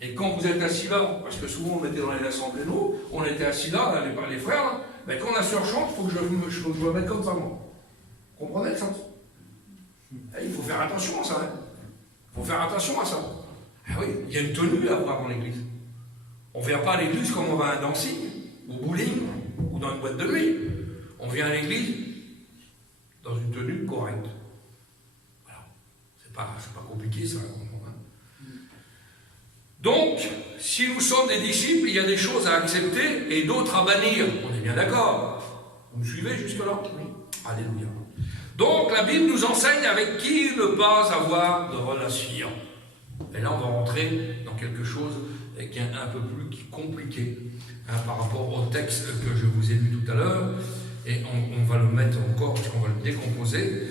Et quand vous êtes assis là, parce que souvent on était dans les assemblées, nous, on était assis là, les frères, là, mais quand la soeur chante, il faut que je me mette comme ça, moi. Vous comprenez le sens? Il faut faire attention à ça. Il faut faire attention à ça. Ah oui, il y a une tenue à avoir dans l'église. On ne vient pas à l'église comme on va à un dancing, au bowling, ou dans une boîte de nuit. On vient à l'église dans une tenue correcte. Voilà. C'est pas compliqué, ça. Donc, si nous sommes des disciples, il y a des choses à accepter et d'autres à bannir. On est bien d'accord? Vous me suivez jusque-là? Oui. Alléluia. Donc, la Bible nous enseigne avec qui ne pas avoir de relation. Et là, on va rentrer dans quelque chose qui est un peu plus compliqué par rapport au texte que je vous ai lu tout à l'heure. Et on va le mettre encore, parce qu'on va le décomposer.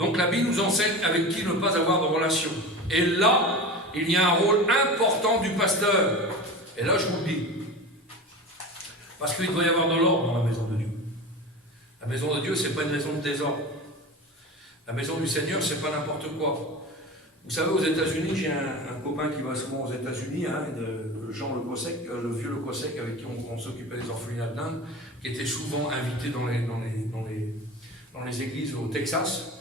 Donc la Bible nous enseigne avec qui ne pas avoir de relation. Et là, il y a un rôle important du pasteur. Et là, je vous le dis. Parce qu'il doit y avoir de l'ordre dans la maison de Dieu. La maison de Dieu, ce n'est pas une maison de désordre. La maison du Seigneur, ce n'est pas n'importe quoi. Vous savez, aux États-Unis, j'ai un copain qui va souvent aux États-Unis, Jean Le Cossec, le vieux Le Cossec, avec qui on s'occupait des orphelinats d'Inde, qui était souvent invité dans les églises au Texas.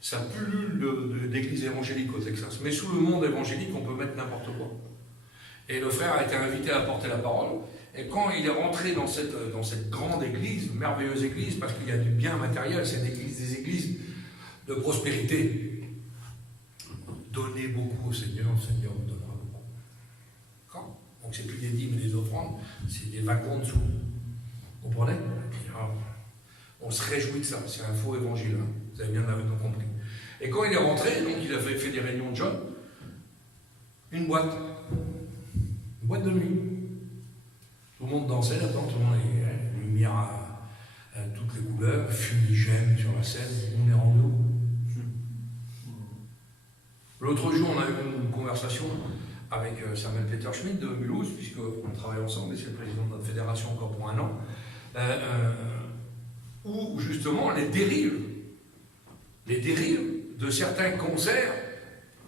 Ça pullule d'églises évangéliques au Texas. Mais sous le monde évangélique, on peut mettre n'importe quoi. Et le frère a été invité à porter la parole. Et quand il est rentré dans cette grande église, merveilleuse église, parce qu'il y a du bien matériel, c'est des églises de prospérité. Donnez beaucoup au Seigneur, le Seigneur vous donnera beaucoup. D'accord ? Donc c'est plus des dîmes et des offrandes, c'est des wagons en dessous. Vous comprenez ? On se réjouit de ça, c'est un faux évangile, hein. Vous avez bien compris. Et quand il est rentré, donc il a fait des réunions de jeunes, une boîte de nuit. Tout le monde dansait là-dedans, tout le monde avait lumière à toutes les couleurs, fumigène sur la scène, on est rendu où ? L'autre jour, on a eu une conversation avec Samuel Peter Schmidt de Mulhouse, puisqu'on travaille ensemble, et c'est le président de notre fédération encore pour 1 an, où justement les dérives de certains concerts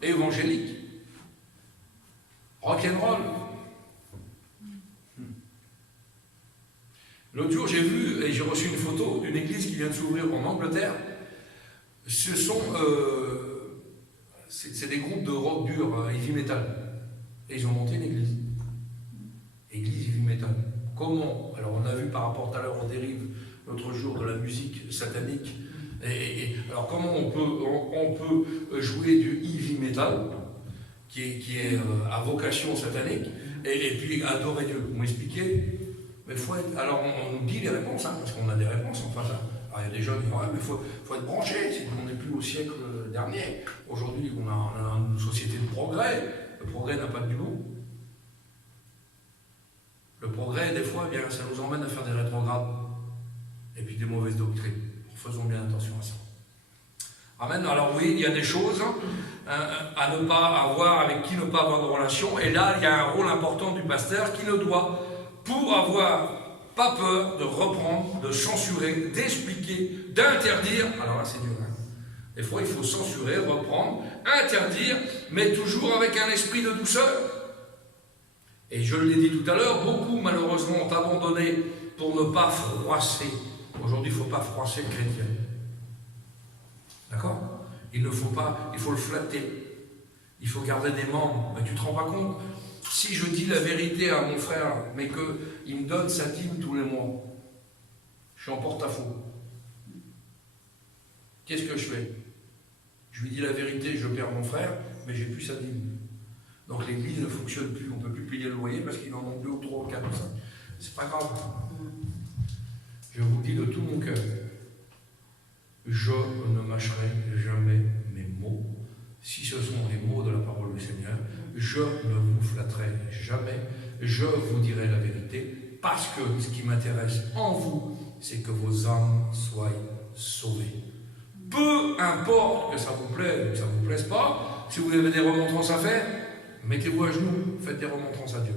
évangéliques, rock'n'roll. L'autre jour, j'ai vu et j'ai reçu une photo d'une église qui vient de s'ouvrir en Angleterre. Ce sont c'est des groupes de rock dur, heavy metal. Et ils ont monté une église. Église heavy metal. Comment ? Alors on a vu par rapport tout à l'heure aux dérives l'autre jour de la musique satanique. Alors comment on peut jouer du heavy metal qui est à vocation satanique et puis adorer Dieu ? Vous m'expliquez ? Mais alors on nous dit les réponses, hein, parce qu'on a des réponses en face. Alors il y a des gens qui disent, ouais, mais faut être branché, on n'est plus au siècle dernier. Aujourd'hui, on a une société de progrès. Le progrès n'a pas de bout. Le progrès, des fois, eh bien, ça nous emmène à faire des rétrogrades. Et puis des mauvaises doctrines. Faisons bien attention à ça. Amen. Alors oui, il y a des choses à ne pas avoir, avec qui ne pas avoir de relation. Et là, il y a un rôle important du pasteur qui ne doit, pour avoir pas peur de reprendre, de censurer, d'expliquer, d'interdire. Alors là, c'est dur. Hein. Des fois, il faut censurer, reprendre, interdire, mais toujours avec un esprit de douceur. Et je l'ai dit tout à l'heure, beaucoup malheureusement ont abandonné pour ne pas froisser. Aujourd'hui, il ne faut pas froisser le chrétien. D'accord ? Il ne faut pas, il faut le flatter. Il faut garder des membres. Mais tu ne te rends pas compte ? Si je dis la vérité à mon frère, mais qu'il me donne sa dîme tous les mois, je suis en porte-à-faux. Qu'est-ce que je fais ? Je lui dis la vérité, je perds mon frère, mais j'ai plus sa dîme. Donc l'église ne fonctionne plus, on ne peut plus payer le loyer parce qu'il en manque 2 ou 3 ou 4 ou 5. C'est pas grave. Je vous dis de tout mon cœur, je ne mâcherai jamais mes mots. Si ce sont les mots de la parole du Seigneur, je ne vous flatterai jamais, je vous dirai la vérité, parce que ce qui m'intéresse en vous, c'est que vos âmes soient sauvées. Peu importe que ça vous plaise ou que ça ne vous plaise pas, si vous avez des remontrances à faire, mettez-vous à genoux, faites des remontrances à Dieu.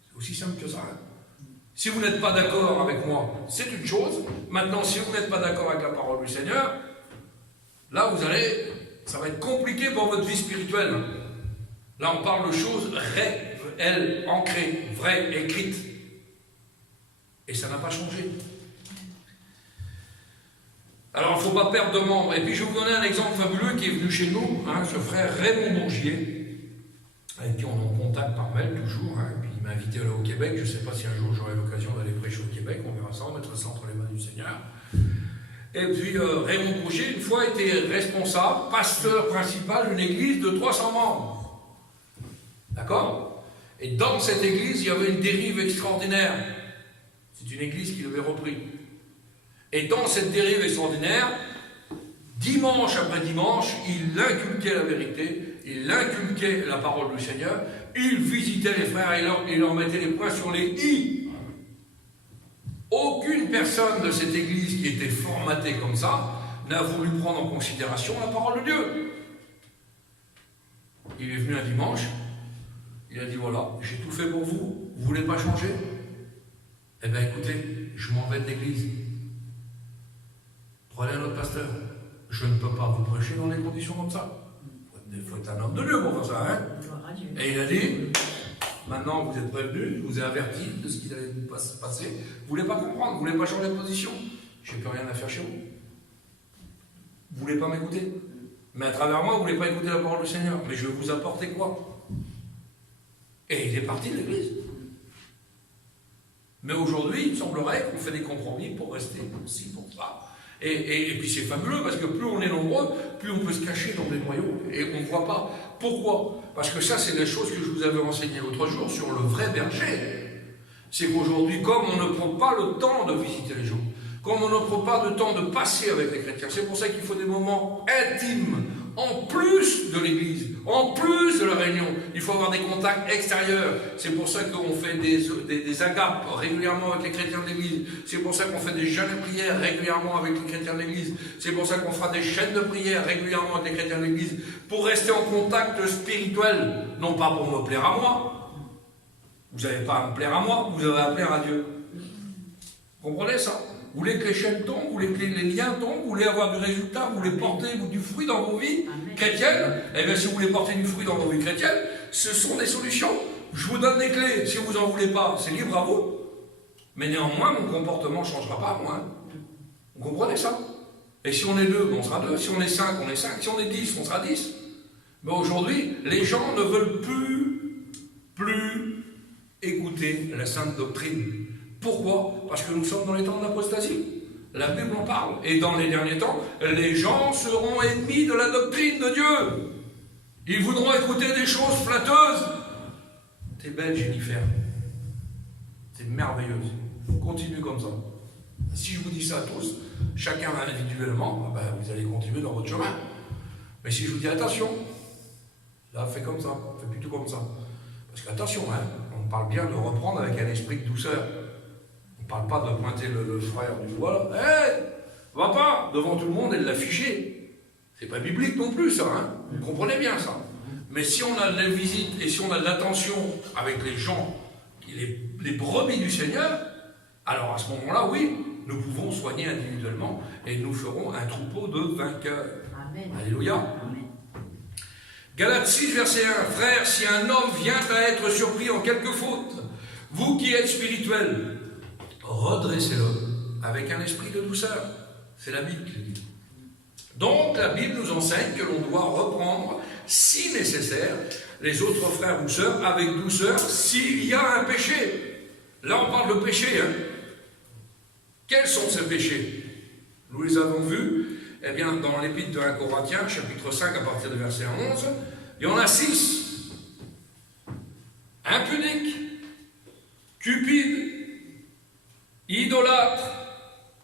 C'est aussi simple que ça. Hein. Si vous n'êtes pas d'accord avec moi, c'est une chose. Maintenant, si vous n'êtes pas d'accord avec la parole du Seigneur, là, ça va être compliqué pour votre vie spirituelle. Là, on parle de choses réelles, ancrées, vraies, écrites. Et ça n'a pas changé. Alors, il ne faut pas perdre de membres. Et puis, je vais vous donner un exemple fabuleux qui est venu chez nous, hein, ce frère Raymond Bourgier, avec qui on est en contact par mail toujours. Hein, et puis, il m'a invité à aller au Québec. Je ne sais pas si un jour j'aurai l'occasion d'aller prêcher au Québec. On verra ça, on mettra ça entre les mains du Seigneur. Et puis, Raymond Bourgier, une fois, était responsable, pasteur principal d'une église de 300 membres. D'accord ? Et dans cette église, il y avait une dérive extraordinaire. C'est une église qui l'avait repris. Et dans cette dérive extraordinaire, dimanche après dimanche, il inculquait la vérité, il inculquait la parole du Seigneur, il visitait les frères et il leur mettait les points sur les i. Aucune personne de cette église qui était formatée comme ça n'a voulu prendre en considération la parole de Dieu. Il est venu un dimanche, il a dit voilà, j'ai tout fait pour vous, vous ne voulez pas changer? Eh bien écoutez, je m'en vais de l'église. Prenez un autre pasteur. Je ne peux pas vous prêcher dans des conditions comme ça. Il faut être un homme de Dieu pour faire ça, hein? Et il a dit, maintenant vous êtes prévenus, je vous ai averti de ce qui allait vous passer. Vous ne voulez pas comprendre, vous ne voulez pas changer de position. Je n'ai plus rien à faire chez vous. Vous ne voulez pas m'écouter. Mais à travers moi, vous ne voulez pas écouter la parole du Seigneur. Mais je vais vous apporter quoi? Et il est parti de l'église. Mais aujourd'hui, il semblerait qu'on fait des compromis pour rester ci, pour ça. Et puis c'est fabuleux, parce que plus on est nombreux, plus on peut se cacher dans des noyaux, et on ne voit pas. Pourquoi? Parce que ça, c'est des choses que je vous avais enseignées l'autre jour sur le vrai berger. C'est qu'aujourd'hui, comme on ne prend pas le temps de visiter les gens, comme on ne prend pas le temps de passer avec les chrétiens, c'est pour ça qu'il faut des moments intimes, en plus de l'église, en plus de la réunion. Il faut avoir des contacts extérieurs. C'est pour ça qu'on fait des agapes régulièrement avec les chrétiens de l'église. C'est pour ça qu'on fait des jeûnes de prière régulièrement avec les chrétiens de l'église. C'est pour ça qu'on fera des chaînes de prière régulièrement avec les chrétiens de l'église. Pour rester en contact spirituel, non pas pour me plaire à moi. Vous n'avez pas à me plaire à moi, vous avez à plaire à Dieu. Vous comprenez ça? Vous voulez que les chaînes tombent, vous voulez que les liens tombent, vous voulez avoir du résultat, vous voulez porter du fruit dans vos vies chrétiennes? Eh bien, si vous voulez porter du fruit dans vos vies chrétiennes, ce sont des solutions. Je vous donne les clés. Si vous n'en voulez pas, c'est libre à vous. Mais néanmoins, mon comportement ne changera pas à moi. Vous comprenez ça? Et si on est 2, on sera 2. Si on est 5, on est 5. Si on est 10, on sera 10. Mais aujourd'hui, les gens ne veulent plus écouter la sainte doctrine. Pourquoi? Parce que nous sommes dans les temps de l'apostasie. La Bible en parle. Et dans les derniers temps, les gens seront ennemis de la doctrine de Dieu. Ils voudront écouter des choses flatteuses. T'es belle, Jennifer. C'est merveilleuse. Continue comme ça. Si je vous dis ça à tous, chacun individuellement, vous allez continuer dans votre chemin. Mais si je vous dis attention, là, fais comme ça. Fais plutôt comme ça. Parce qu'attention, on parle bien de reprendre avec un esprit de douceur. On ne parle pas de pointer le frère du doigt, là. Hey, va pas devant tout le monde et de l'afficher. C'est pas biblique non plus, ça. Vous comprenez bien ça. Mais si on a de la visite et si on a de l'attention avec les gens, les brebis du Seigneur, alors à ce moment-là, oui, nous pouvons soigner individuellement et nous ferons un troupeau de vainqueurs. Amen. Alléluia. Amen. Galates 6, verset 1. Frères, si un homme vient à être surpris en quelque faute, vous qui êtes spirituels, redressez-le avec un esprit de douceur. C'est la Bible qui le dit. Donc la Bible nous enseigne que l'on doit reprendre, si nécessaire, les autres frères ou sœurs avec douceur s'il y a un péché. Là on parle de péché. Quels sont ces péchés? Nous les avons vus bien, dans l'épître de 1 Corinthiens, chapitre 5, à partir du verset 11. Il y en a 6. Impudique, cupide, idolâtre,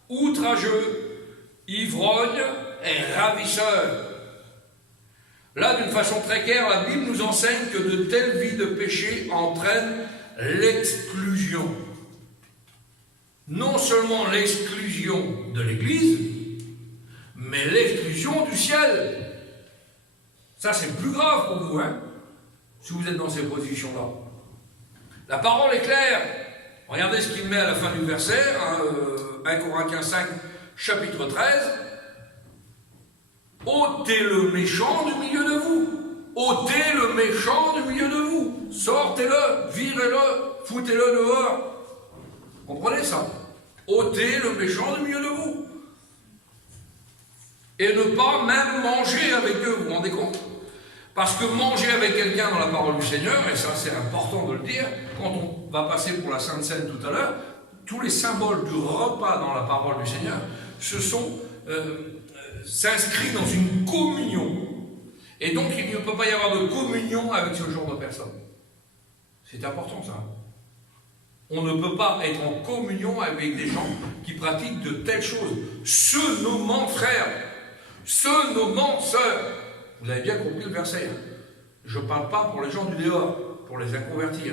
outrageux, ivrogne et ravisseur. Là, d'une façon très claire, la Bible nous enseigne que de telles vies de péché entraînent l'exclusion. Non seulement l'exclusion de l'Église, mais l'exclusion du ciel. Ça, c'est plus grave pour vous, si vous êtes dans ces positions-là. La parole est claire. Regardez ce qu'il met à la fin du verset, 1 Corinthiens 5, chapitre 13. Ôtez le méchant du milieu de vous. Ôtez le méchant du milieu de vous. Sortez-le, virez-le, foutez-le dehors. Comprenez ça? Ôtez le méchant du milieu de vous. Et ne pas même manger avec eux, vous vous rendez compte? Parce que manger avec quelqu'un dans la parole du Seigneur, et ça c'est important de le dire, quand on va passer pour la Sainte Seine tout à l'heure, tous les symboles du repas dans la parole du Seigneur, s'inscrivent dans une communion. Et donc il ne peut pas y avoir de communion avec ce genre de personnes. C'est important ça. On ne peut pas être en communion avec des gens qui pratiquent de telles choses. Se nommant frères, se nommant sœurs. Vous avez bien compris le verset. Je ne parle pas pour les gens du dehors, pour les inconvertis.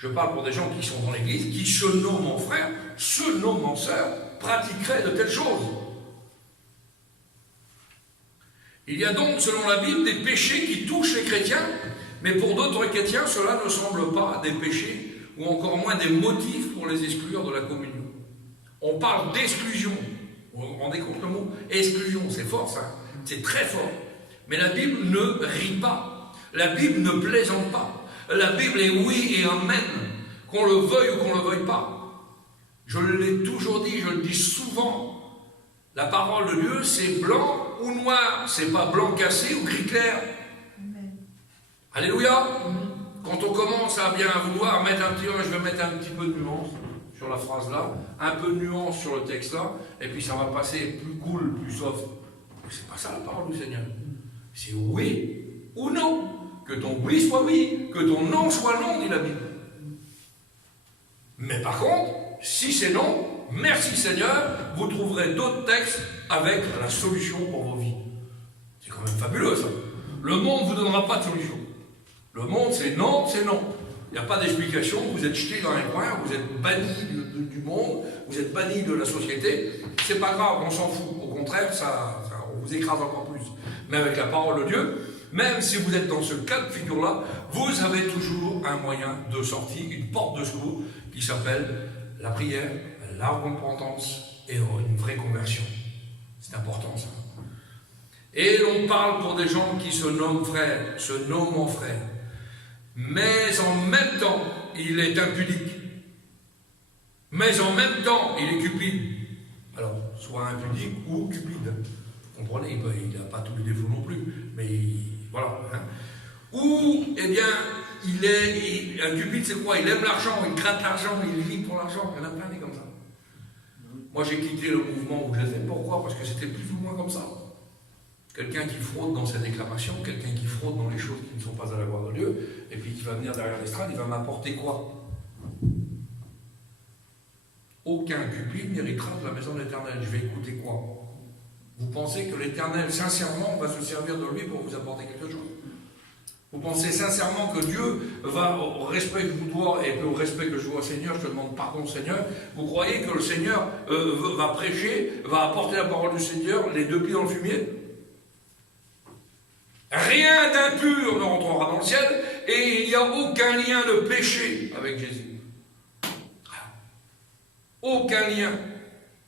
je parle pour des gens qui sont dans l'église, qui se nomment en frère, se nomment en sœur, pratiqueraient de telles choses. Il y a donc, selon la Bible, des péchés qui touchent les chrétiens, mais pour d'autres chrétiens, cela ne semble pas des péchés, ou encore moins des motifs pour les exclure de la communion. On parle d'exclusion. Vous vous rendez compte le mot exclusion, c'est fort ça, c'est très fort. Mais la Bible ne rit pas, la Bible ne plaisante pas. La Bible est oui et amen, qu'on le veuille ou qu'on ne le veuille pas. Je l'ai toujours dit, je le dis souvent, la parole de Dieu c'est blanc ou noir, c'est pas blanc cassé ou gris clair. Amen. Alléluia. Quand on commence à bien vouloir mettre je vais mettre un petit peu de nuance sur la phrase là, un peu de nuance sur le texte là, et puis ça va passer plus cool, plus soft. Mais c'est pas ça la parole du Seigneur. C'est oui ou non. Que ton oui soit oui, que ton non soit non, dit la Bible. Mais par contre, si c'est non, merci Seigneur, vous trouverez d'autres textes avec la solution pour vos vies. C'est quand même fabuleux ça. Le monde ne vous donnera pas de solution. Le monde c'est non, c'est non. Il n'y a pas d'explication, vous êtes jeté dans un coin, vous êtes banni du monde, vous êtes banni de la société. C'est pas grave, on s'en fout. Au contraire, on vous écrase encore plus. Mais avec la parole de Dieu, même si vous êtes dans ce cas de figure-là, vous avez toujours un moyen de sortie, une porte de secours qui s'appelle la prière, la repentance et une vraie conversion. C'est important ça. Et l'on parle pour des gens qui se nomment frères, se nomment frères. Mais en même temps, il est impudique. Mais en même temps, il est cupide. Alors, soit impudique ou cupide. Vous comprenez, il n'a pas tous les défauts non plus. Mais voilà. Hein. Ou, eh bien, un cupide, c'est quoi? Il aime l'argent, il gratte l'argent, il vit pour l'argent. Il y en a plein des comme ça. Moi, j'ai quitté le mouvement où j'étais. Pourquoi? Parce que c'était plus ou moins comme ça. Quelqu'un qui fraude dans ses déclarations, quelqu'un qui fraude dans les choses qui ne sont pas à la gloire de Dieu, et puis qui va venir derrière l'estrade, il va m'apporter quoi? Aucun cupide n'héritera de la maison de l'Éternel. Je vais écouter quoi? Vous pensez que l'Éternel, sincèrement, va se servir de lui pour vous apporter quelque chose? Vous pensez sincèrement que Dieu va, au respect que je vous dois et au respect que je dois au Seigneur, je te demande pardon Seigneur, vous croyez que le Seigneur va prêcher, va apporter la parole du Seigneur, les deux pieds dans le fumier? Rien d'impur ne rentrera dans le ciel et il n'y a aucun lien de péché avec Jésus. Aucun lien.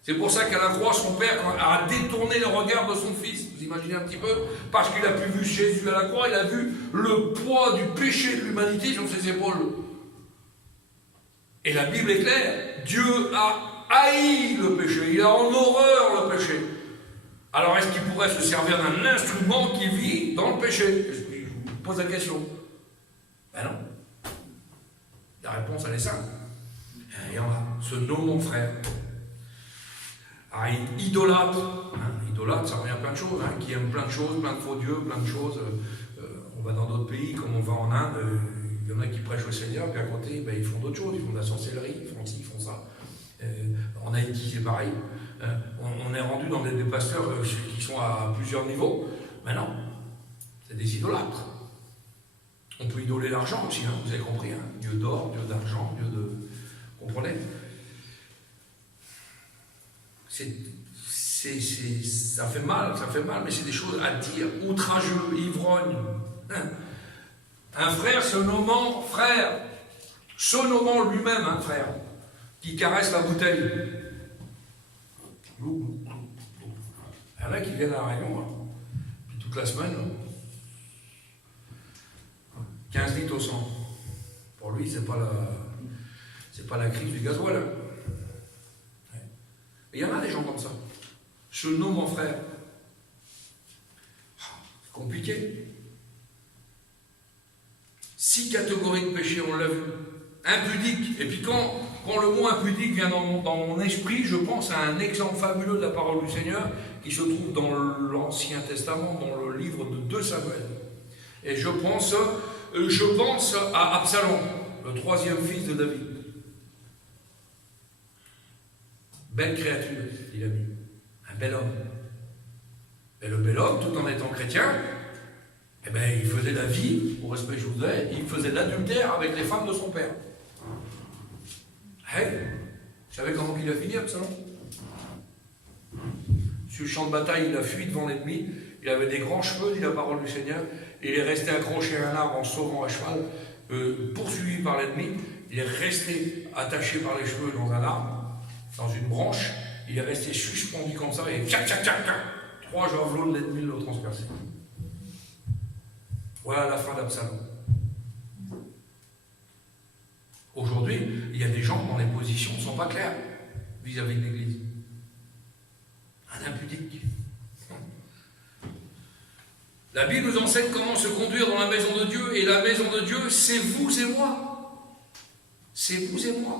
C'est pour ça qu'à la croix, son père a détourné le regard de son fils. Vous imaginez un petit peu? Parce qu'il a pu voir Jésus à la croix, il a vu le poids du péché de l'humanité sur ses épaules. Et la Bible est claire. Dieu a haï le péché. Il a en horreur le péché. Alors est-ce qu'il pourrait se servir d'un instrument qui vit dans le péché? Je vous pose la question. Ben non. La réponse, elle est simple. Il y en a. Ce nom, mon frère. Ah, idolâtre. Idolâtre, ça revient à plein de choses. Qui aime plein de choses, plein de faux dieux, plein de choses. On va dans d'autres pays, comme on va en Inde, il y en a qui prêchent le Seigneur, puis à côté, ben, ils font d'autres choses. Ils font de la sorcellerie, ils font ci, ils font ça. En Haïti, c'est pareil. On est rendu dans des pasteurs qui sont à plusieurs niveaux. Mais non, c'est des idolâtres. On peut idoler l'argent aussi, vous avez compris. Dieu d'or, Dieu d'argent, Dieu de... Vous comprenez? Ça fait mal, mais c'est des choses à dire. Outrageux, ivrogne. Un frère se nommant frère, se nommant lui-même un frère, qui caresse la bouteille. Il y en a qui viennent à la réunion, puis toute la semaine, 15 litres au 100. Pour lui, c'est pas la crise du gasoil. Il y en a des gens comme ça. Se nomme mon frère. C'est compliqué. 6 catégories de péchés, on l'a vu. Impudique. Et puis quand le mot impudique vient dans mon esprit, je pense à un exemple fabuleux de la parole du Seigneur qui se trouve dans l'Ancien Testament, dans le livre de 2 Samuel. Et je pense à Absalom, le 3e fils de David. Belle créature, il a mis. Un bel homme. Et le bel homme, tout en étant chrétien, il faisait la vie, au respect que je vous ai, il faisait l'adultère avec les femmes de son père. Hey, vous savez comment il a fini, Absalom? Sur le champ de bataille, il a fui devant l'ennemi. Il avait des grands cheveux, dit la parole du Seigneur. Il est resté accroché à un arbre en sauvant à cheval, poursuivi par l'ennemi. Il est resté attaché par les cheveux dans un arbre, dans une branche. Il est resté suspendu comme ça et tchac, tchac, tchac, tchac. 3 javelots de l'ennemi l'ont transpercé. Voilà la fin d'Absalom. Aujourd'hui, il y a des gens dont les positions ne sont pas claires vis-à-vis de l'Église. Un impudique. La Bible nous enseigne comment se conduire dans la maison de Dieu, et la maison de Dieu, c'est vous et moi. C'est vous et moi.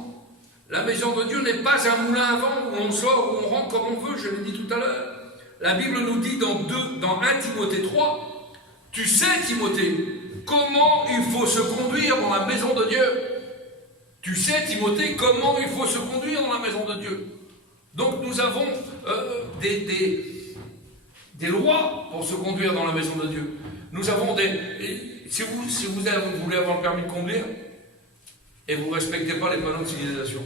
La maison de Dieu n'est pas un moulin à vent où on sort, où on rentre comme on veut, je l'ai dit tout à l'heure. La Bible nous dit dans 1 Timothée 3, tu sais, Timothée, comment il faut se conduire dans la maison de Dieu. Tu sais, Timothée, comment il faut se conduire dans la maison de Dieu. Donc nous avons des lois pour se conduire dans la maison de Dieu. Nous avons si vous voulez avoir le permis de conduire et vous ne respectez pas les panneaux de signalisation,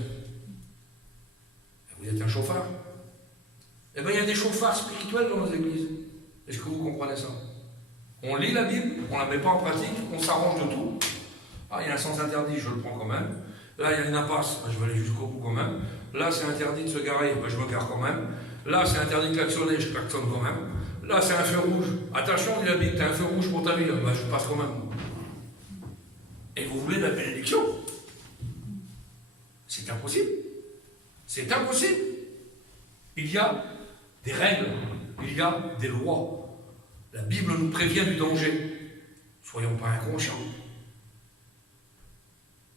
vous êtes un chauffard. Eh bien, il y a des chauffards spirituels dans nos églises. Est-ce que vous comprenez ça? On lit la Bible, on ne la met pas en pratique, on s'arrange de tout. Ah, il y a un sens interdit, je le prends quand même. Là, il y a une impasse, je vais aller jusqu'au bout quand même. Là, c'est interdit de se garer, je me gare quand même. Là, c'est interdit de klaxonner, je klaxonne quand même. Là, c'est un feu rouge. Attention, dit la Bible, t'as un feu rouge pour ta vie, je passe quand même. Et vous voulez de la bénédiction? C'est impossible. C'est impossible. Il y a des règles, il y a des lois. La Bible nous prévient du danger. Soyons pas inconscients.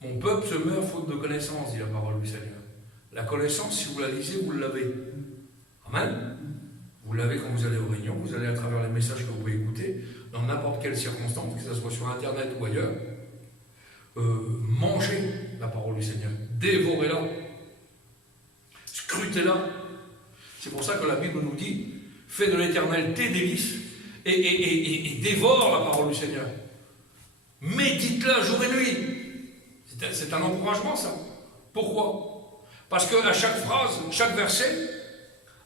Mon peuple se meurt faute de connaissance, dit la parole du Seigneur. La connaissance, si vous la lisez, vous l'avez. Amen. Vous l'avez quand vous allez aux réunions, vous allez à travers les messages que vous pouvez écouter, dans n'importe quelle circonstance, que ce soit sur Internet ou ailleurs. Mangez la parole du Seigneur. Dévorez-la. Scrutez-la. C'est pour ça que la Bible nous dit, fais de l'Éternel tes délices et dévore la parole du Seigneur. Médite-la jour et nuit. C'est un encouragement, ça. Pourquoi? Parce qu'à chaque phrase, chaque verset,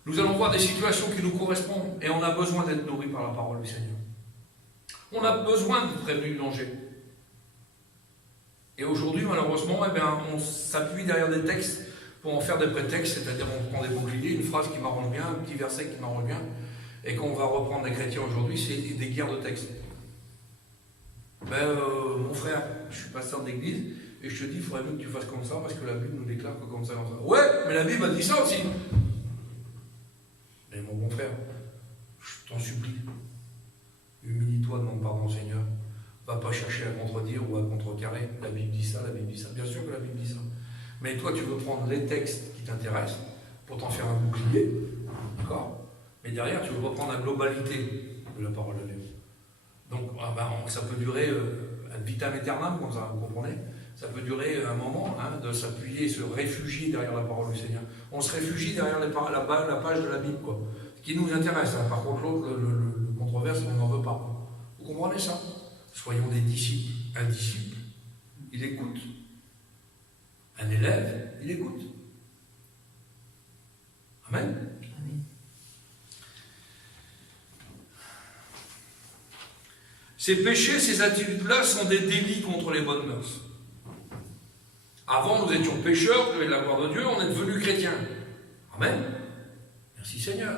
nous allons voir des situations qui nous correspondent et on a besoin d'être nourris par la parole du Seigneur. On a besoin de prévenir du danger. Et aujourd'hui, malheureusement, on s'appuie derrière des textes pour en faire des prétextes, c'est-à-dire on prend des boucliers, une phrase qui m'arrange bien, un petit verset qui m'arrange bien, et qu'on va reprendre les chrétiens aujourd'hui, c'est des guerres de textes. Mon frère, je suis pasteur d'église, et je te dis, il faudrait mieux que tu fasses comme ça, parce que la Bible nous déclare que comme ça, comme ça. Ouais, mais la Bible a dit ça aussi. Mais mon bon frère, je t'en supplie, humilie-toi, demande pardon au Seigneur. Va pas chercher à contredire ou à contrecarrer. La Bible dit ça, la Bible dit ça. Bien sûr que la Bible dit ça. Mais toi, tu veux prendre les textes qui t'intéressent pour t'en faire un bouclier, d'accord? Mais derrière, tu veux pas prendre la globalité de la parole de Dieu. Donc, ça peut durer ad vitam aeternam, comme ça, vous comprenez? Ça peut durer un moment de s'appuyer, se réfugier derrière la parole du Seigneur. On se réfugie derrière la page de la Bible, quoi. Ce qui nous intéresse. Par contre, l'autre, le controverse, on n'en veut pas. Vous comprenez ça? Soyons des disciples. Un disciple, il écoute. Un élève, il écoute. Amen. Ces péchés, ces attitudes-là sont des délits contre les bonnes mœurs. Avant, nous étions pécheurs, vous avez la gloire de Dieu, on est devenus chrétiens. Amen. Merci Seigneur.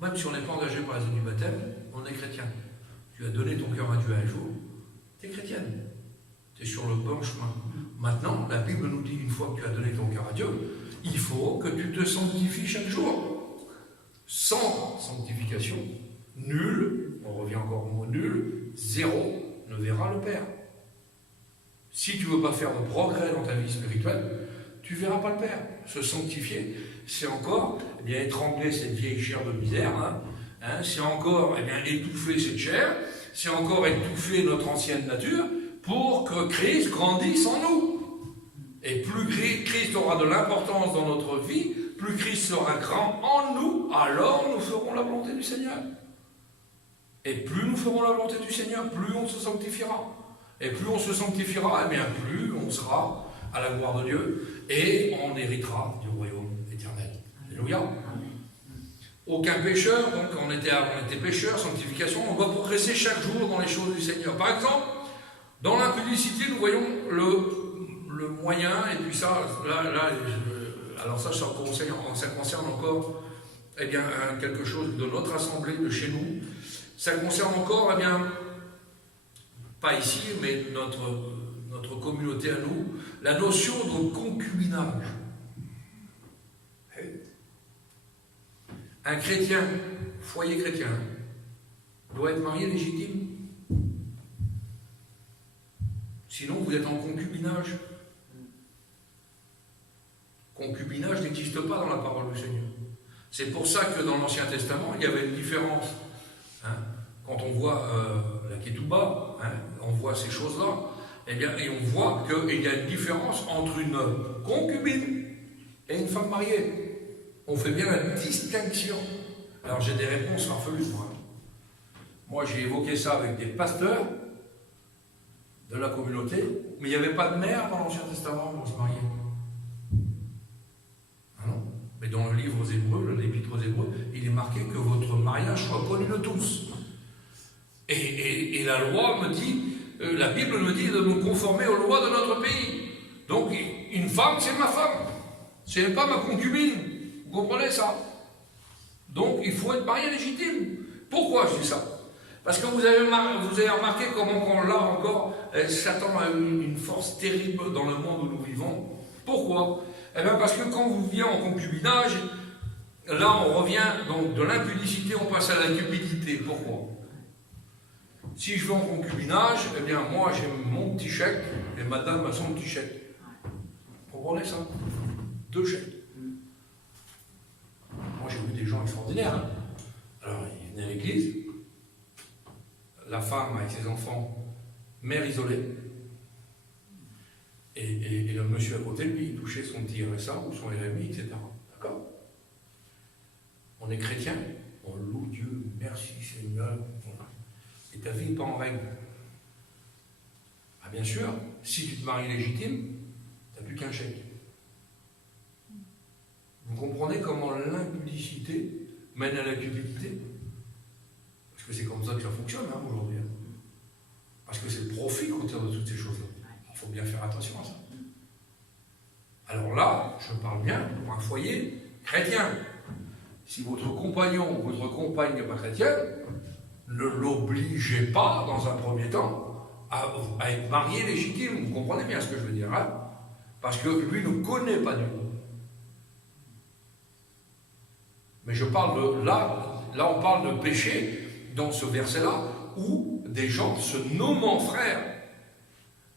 Même si on n'est pas engagé par les eaux du baptême, on est chrétien. Tu as donné ton cœur à Dieu un jour, tu es chrétienne. Tu es sur le bon chemin. Maintenant, la Bible nous dit, une fois que tu as donné ton cœur à Dieu, il faut que tu te sanctifies chaque jour. Sans sanctification, nul, on revient encore au mot nul, zéro, ne verra le Père. Si tu ne veux pas faire de progrès dans ta vie spirituelle, tu ne verras pas le Père. Se sanctifier, c'est encore étrangler cette vieille chair de misère, c'est encore étouffer cette chair, c'est encore étouffer notre ancienne nature pour que Christ grandisse en nous. Et plus Christ aura de l'importance dans notre vie, plus Christ sera grand en nous, alors nous ferons la volonté du Seigneur. Et plus nous ferons la volonté du Seigneur, plus on se sanctifiera. Et plus on se sanctifiera, plus on sera à la gloire de Dieu, et on héritera du royaume éternel. Alléluia. Aucun pécheur, donc on était pécheur, sanctification, on doit progresser chaque jour dans les choses du Seigneur. Par exemple, dans l'impudicité, nous voyons le moyen, et puis ça, alors ça concerne encore eh bien, quelque chose de notre assemblée, de chez nous. Ça concerne encore, eh bien, pas ici, mais notre communauté à nous, la notion de concubinage. Un chrétien, foyer chrétien, doit être marié légitime. Sinon, vous êtes en concubinage. Concubinage n'existe pas dans la parole du Seigneur. C'est pour ça que dans l'Ancien Testament, il y avait une différence. Quand on voit la Ketouba, on voit ces choses-là, eh bien, et on voit qu'il y a une différence entre une concubine et une femme mariée. On fait bien la distinction. Alors j'ai des réponses farfelues, moi. Moi, j'ai évoqué ça avec des pasteurs de la communauté, mais il n'y avait pas de mère dans l'Ancien Testament pour se marier. Ah non. Mais dans le livre aux Hébreux, l'Épître aux Hébreux, il est marqué que votre mariage soit connu de tous. Et la loi me dit, la Bible me dit de me conformer aux lois de notre pays. Donc, une femme, c'est ma femme. C'est pas ma concubine. Vous comprenez ça? Donc, il faut être marié légitime. Pourquoi je dis ça? Parce que vous avez remarqué comment là encore, Satan a eu une force terrible dans le monde où nous vivons. Pourquoi? Eh bien parce que quand vous vivez en concubinage, là on revient donc de l'impudicité, on passe à la cupidité. Pourquoi? Si je vais en concubinage, eh bien moi j'ai mon petit chèque et madame a son petit chèque. Vous comprenez ça? 2 chèques. Moi j'ai vu des gens extraordinaires. Alors ils venaient à l'église, la femme avec ses enfants, mère isolée, et le monsieur à côté de lui, il touchait son petit RSA ou son RMI, etc. D'accord? On est chrétien, on loue Dieu, merci Seigneur, et ta vie n'est pas en règle. Ah bien sûr, si tu te maries légitime, tu n'as plus qu'un chèque. Vous comprenez comment l'impudicité mène à la cupidité? Parce que c'est comme ça que ça fonctionne aujourd'hui. Parce que c'est le profit qu'on tire de toutes ces choses-là. Il faut bien faire attention à ça. Alors là, je parle bien pour un foyer chrétien. Si votre compagnon ou votre compagne n'est pas chrétienne, ne l'obligez pas, dans un premier temps, à être marié légitime. Vous comprenez bien ce que je veux dire, parce que lui ne connaît pas Dieu. Mais je parle de là on parle de péché dans ce verset-là, où des gens se nommant frères,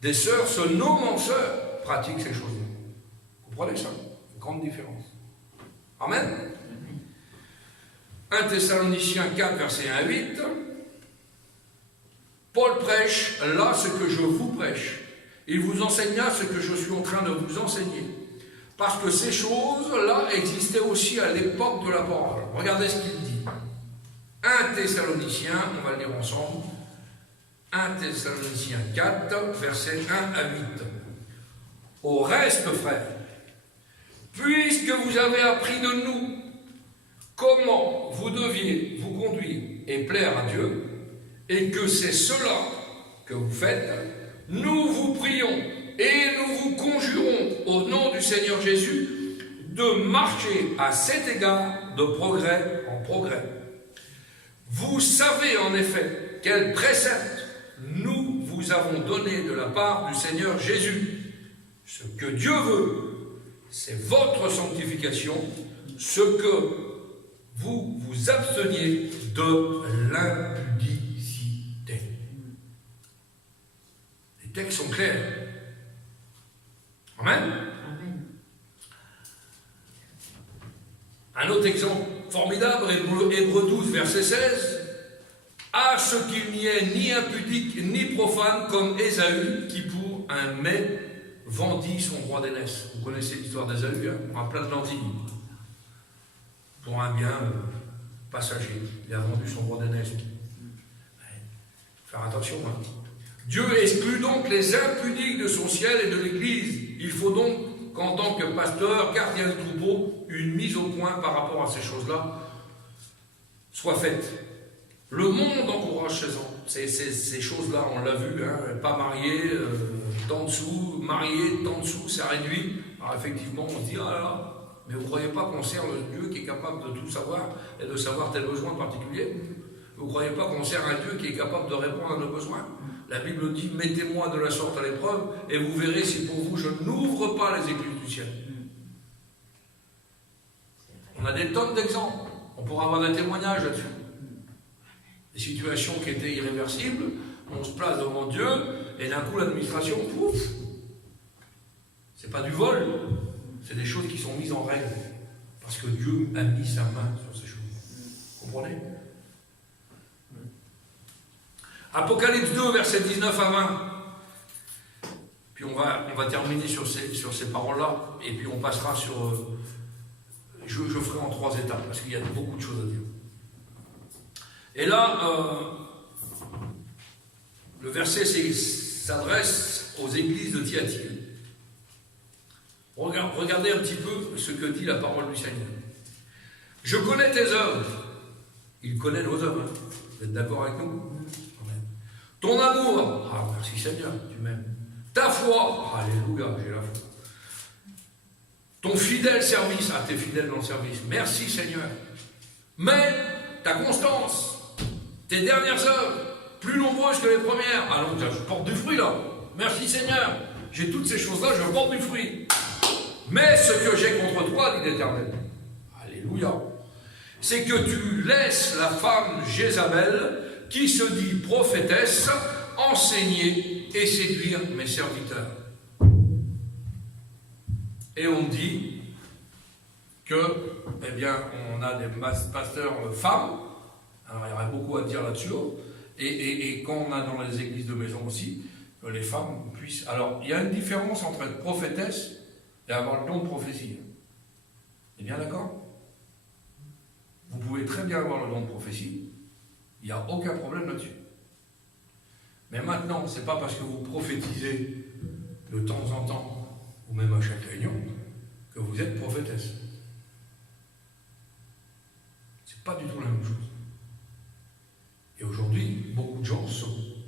des sœurs se nommant sœurs, pratiquent ces choses-là. Vous comprenez ça? Une grande différence. Amen. 1 Thessaloniciens 4, verset 1 à 8. Paul prêche là ce que je vous prêche. Il vous enseigna ce que je suis en train de vous enseigner. Parce que ces choses-là existaient aussi à l'époque de la parole. Regardez ce qu'il dit. 1 Thessaloniciens, on va le lire ensemble. 1 Thessaloniciens 4, versets 1 à 8. Au reste, frères, puisque vous avez appris de nous comment vous deviez vous conduire et plaire à Dieu, et que c'est cela que vous faites, nous vous prions et nous vous conjurons au nom du Seigneur Jésus de marcher à cet égard de progrès en progrès. Vous savez en effet quel précepte nous vous avons donné de la part du Seigneur Jésus. Ce que Dieu veut, c'est votre sanctification, ce que vous vous absteniez de l'impudicité. Les textes sont clairs. Amen. Un autre exemple formidable, Hébreux 12, verset 16. À ce qu'il n'y ait ni impudique ni profane comme Ésaü, qui pour un mets vendit son roi d'aînesse. Vous connaissez l'histoire d'Ésaü, pour un plat de lentilles. Pour un bien passager. Il a vendu son roi d'aînesse. Faire attention. Dieu exclut donc les impudiques de son ciel et de l'Église. Il faut donc qu'en tant que pasteur, gardien du troupeau, une mise au point par rapport à ces choses-là soit faite. Le monde encourage ces choses-là, on l'a vu, hein, pas marié, tant dessous, marié, tant dessous, c'est réduit. Alors effectivement, on se dit, ah là là, mais vous ne croyez pas qu'on sert le Dieu qui est capable de tout savoir et de savoir tel besoin particulier? Vous ne croyez pas qu'on sert un Dieu qui est capable de répondre à nos besoins? La Bible dit, mettez-moi de la sorte à l'épreuve et vous verrez si pour vous je n'ouvre pas les écluses du ciel. On a des tonnes d'exemples. On pourra avoir des témoignages là-dessus. Des situations qui étaient irréversibles, on se place devant Dieu, et d'un coup l'administration, pouf, c'est pas du vol, c'est des choses qui sont mises en règle, parce que Dieu a mis sa main sur ces choses. Vous comprenez? Apocalypse 2, versets 19 à 20. Puis on va terminer sur ces paroles-là, et puis on passera sur... Je ferai en 3 étapes, parce qu'il y a beaucoup de choses à dire. Et là, le verset s'adresse aux églises de Thyatire. Regardez un petit peu ce que dit la parole du Seigneur. Je connais tes œuvres. Il connaît nos œuvres. Hein. Vous êtes d'accord avec nous? Amen. Ton amour. Ah, merci Seigneur, tu m'aimes. Ta foi. Alléluia, j'ai la foi. Ton fidèle service. Ah, t'es fidèle dans le service. Merci Seigneur. Mais ta constance. Tes dernières œuvres, plus nombreuses que les premières. Ah non, je porte du fruit là. Merci Seigneur. J'ai toutes ces choses-là, je porte du fruit. Mais ce que j'ai contre toi, dit l'Éternel, alléluia, c'est que tu laisses la femme Jézabel, qui se dit prophétesse, enseigner et séduire mes serviteurs. Et on dit que, eh bien, on a des pasteurs femmes. Alors, il y aurait beaucoup à dire là-dessus. Et quand on a dans les églises de maison aussi, que les femmes puissent... Alors, il y a une différence entre être prophétesse et avoir le don de prophétie. Vous êtes bien d'accord? Vous pouvez très bien avoir le don de prophétie. Il n'y a aucun problème là-dessus. Mais maintenant, ce n'est pas parce que vous prophétisez de temps en temps, ou même à chaque réunion, que vous êtes prophétesse. C'est pas du tout la même chose. Et aujourd'hui, beaucoup de gens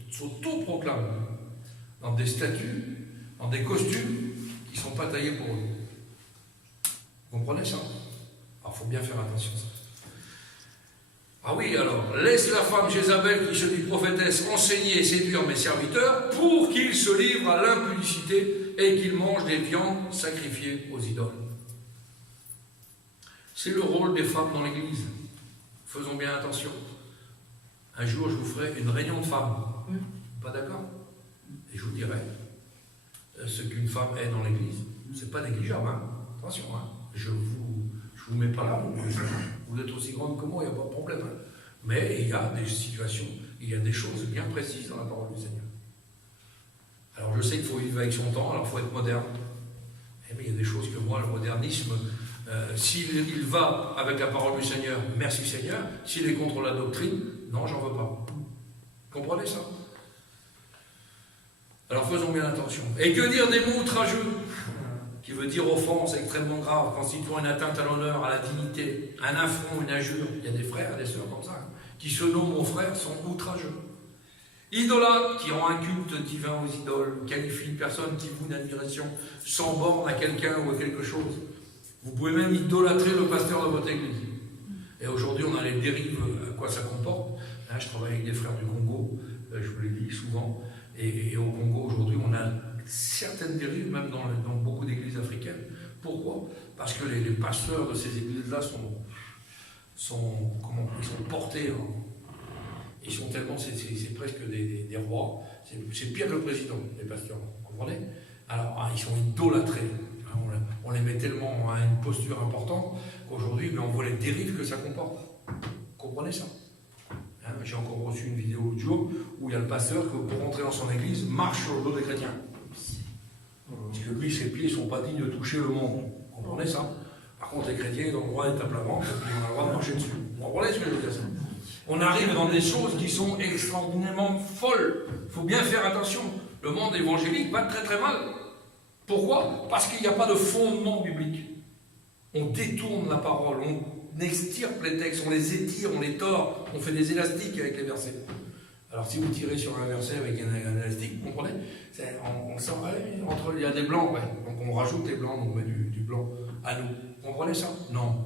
s'auto-proclament dans des statuts, dans des costumes qui ne sont pas taillés pour eux. Vous comprenez ça? Alors, il faut bien faire attention à ça. Ah oui, alors, laisse la femme Jézabel qui se dit prophétesse enseigner et séduire mes serviteurs pour qu'ils se livrent à l'impudicité et qu'ils mangent des viandes sacrifiées aux idoles. C'est le rôle des femmes dans l'Église. Faisons bien attention. Un jour, je vous ferai une réunion de femmes. Pas d'accord? Et je vous dirai ce qu'une femme est dans l'Église. C'est pas négligeable, hein? Attention, hein? Je vous mets pas là, vous êtes aussi grande que moi, il n'y a pas de problème. Hein? Mais il y a des situations, il y a des choses bien précises dans la parole du Seigneur. Alors je sais qu'il faut vivre avec son temps, alors il faut être moderne. Mais il y a des choses que moi, le modernisme, s'il va avec la parole du Seigneur, merci Seigneur. S'il est contre la doctrine, non, j'en veux pas. Comprenez ça? Alors faisons bien attention. Et que dire des mots outrageux, qui veut dire offense extrêmement grave, constituant une atteinte à l'honneur, à la dignité, un affront, une injure. Il y a des frères et des sœurs comme ça, qui se nomment aux frères, sont outrageux. Idolâtres, qui rend un culte divin aux idoles, qualifie une personne qui voue une admiration sans borne à quelqu'un ou à quelque chose. Vous pouvez même idolâtrer le pasteur de votre église. Et aujourd'hui, on a les dérives, à quoi ça comporte. Hein, je travaille avec des frères du Congo, je vous l'ai dit souvent, et au Congo, aujourd'hui, on a certaines dérives, même dans beaucoup d'églises africaines. Pourquoi? Parce que les pasteurs de ces églises-là sont portés. Ils sont tellement, c'est presque des rois. C'est pire que le président, les pasteurs. Vous comprenez? Alors, ils sont idolâtrés. On les met tellement à une posture importante qu'aujourd'hui, on voit les dérives que ça comporte. Vous comprenez ça? Hein, j'ai encore reçu une vidéo l'autre jour où il y a le pasteur que pour rentrer dans son église marche sur le dos des chrétiens. Parce que lui, ses pieds ne sont pas dignes de toucher le monde. Vous comprenez ça? Par contre, les chrétiens, ils ont le droit d'être à plat ventre et on a le droit de marcher dessus. Vous comprenez ce que je veux dire? Ça? On arrive dans des choses qui sont extraordinairement folles. Il faut bien faire attention. Le monde évangélique va très très mal. Pourquoi? Parce qu'il n'y a pas de fondement biblique. On détourne la parole, on extirpe les textes, on les étire, on les tord, on fait des élastiques avec les versets. Alors si vous tirez sur un verset avec un élastique, vous comprenez? On sent, entre, il y a des blancs, ouais. Donc on rajoute les blancs, donc on met du blanc à nous. Vous comprenez ça? Non.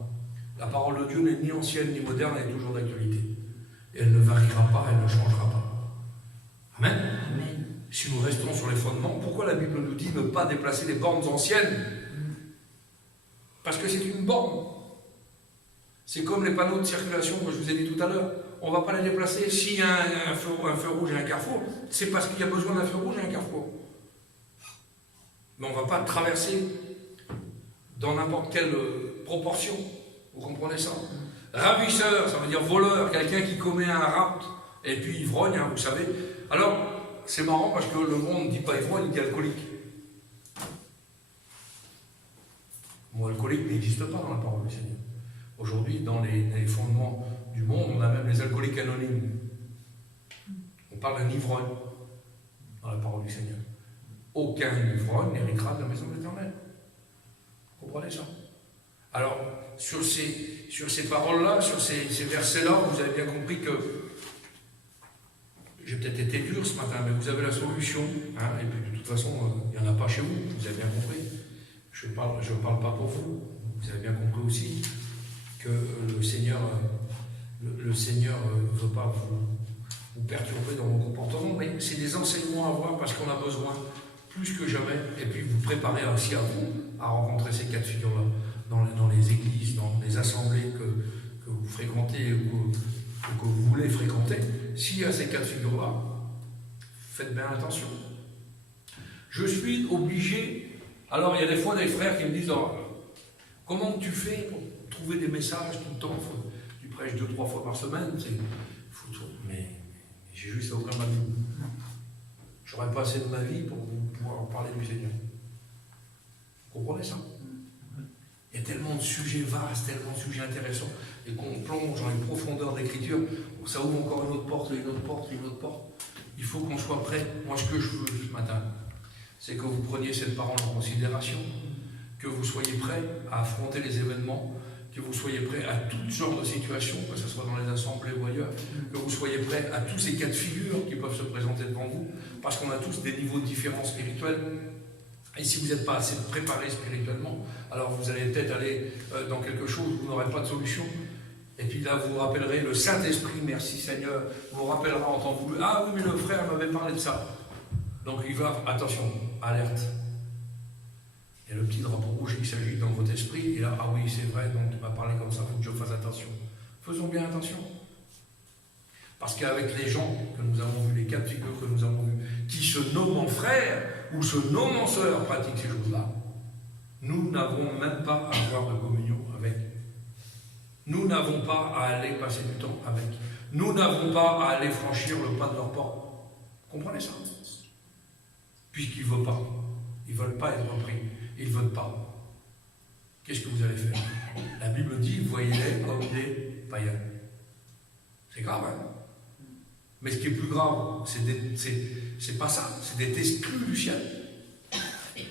La parole de Dieu n'est ni ancienne ni moderne, elle est toujours d'actualité. Et elle ne variera pas, elle ne changera pas. Amen. Amen. Si nous restons sur les fondements, pourquoi la Bible nous dit ne pas déplacer les bornes anciennes? Parce que c'est une borne. C'est comme les panneaux de circulation que je vous ai dit tout à l'heure. On ne va pas les déplacer. S'il y a un feu rouge et un carrefour, c'est parce qu'il y a besoin d'un feu rouge et un carrefour. Mais on ne va pas traverser dans n'importe quelle proportion. Vous comprenez ça? Ravisseur, ça veut dire voleur, quelqu'un qui commet un rapt et puis ivrogne, hein, vous savez. Alors, c'est marrant parce que le monde ne dit pas ivrogne, il dit alcoolique. Le mot alcoolique n'existe pas dans la parole du Seigneur. Aujourd'hui, dans les fondements du monde, on a même les alcooliques anonymes. On parle d'un ivrogne dans la parole du Seigneur. Aucun ivrogne n'héritera de la maison de l'Éternel. Vous comprenez ça? Alors, sur ces paroles-là, sur ces versets-là, vous avez bien compris que j'ai peut-être été dur ce matin, mais vous avez la solution. Hein, et puis de toute façon, il n'y en a pas chez vous, vous avez bien compris. Je ne parle pas pour vous. Vous avez bien compris aussi que le Seigneur ne veut pas vous perturber dans vos comportements, mais c'est des enseignements à avoir parce qu'on a besoin, plus que jamais, et puis vous préparez aussi à vous à rencontrer ces cas de figure-là, dans les églises, dans les assemblées que vous fréquentez ou que vous voulez fréquenter. S'il y a ces cas de figure-là, faites bien attention. Je suis obligé. Alors, il y a des fois des frères qui me disent oh, comment tu fais pour trouver des messages tout le temps? Tu prêches 2-3 fois par semaine, mais j'ai juste à ouvrir ma vie. J'aurais pas assez de ma vie pour pouvoir parler du Seigneur. Vous comprenez ça? Il y a tellement de sujets vastes, tellement de sujets intéressants, et qu'on plonge dans une profondeur d'écriture, ça ouvre encore une autre porte, une autre porte, une autre porte. Il faut qu'on soit prêt. Moi, ce que je veux ce matin, c'est que vous preniez cette parole en considération, que vous soyez prêts à affronter les événements, que vous soyez prêts à toutes sortes de situations, que ce soit dans les assemblées ou ailleurs, que vous soyez prêts à tous ces cas de figure qui peuvent se présenter devant vous, parce qu'on a tous des niveaux différents spirituels. Et si vous n'êtes pas assez préparé spirituellement, alors vous allez peut-être aller dans quelque chose où vous n'aurez pas de solution. Et puis là, vous vous rappellerez le Saint-Esprit, merci Seigneur, vous rappellera en temps voulu, ah oui, mais le frère m'avait parlé de ça. Donc il va, attention, alerte. Il y a le petit drapeau rouge qui s'agite dans votre esprit, et là, ah oui, c'est vrai, donc tu m'as parlé comme ça, il faut que je fasse attention. Faisons bien attention. Parce qu'avec les gens que nous avons vus, les cas de figure que nous avons vus, qui se nomment frères ou se nomment sœurs pratiquent ces choses-là, nous n'avons même pas à avoir de communion avec. Nous n'avons pas à aller passer du temps avec. Nous n'avons pas à aller franchir le pas de leur porte. Comprenez ça? Puisqu'ils ne veulent pas. Ils ne veulent pas être repris. Ils ne veulent pas. Qu'est-ce que vous allez faire? La Bible dit, voyez-les comme des païens. C'est grave, hein? Mais ce qui est plus grave, c'est pas ça, c'est d'être exclu du ciel.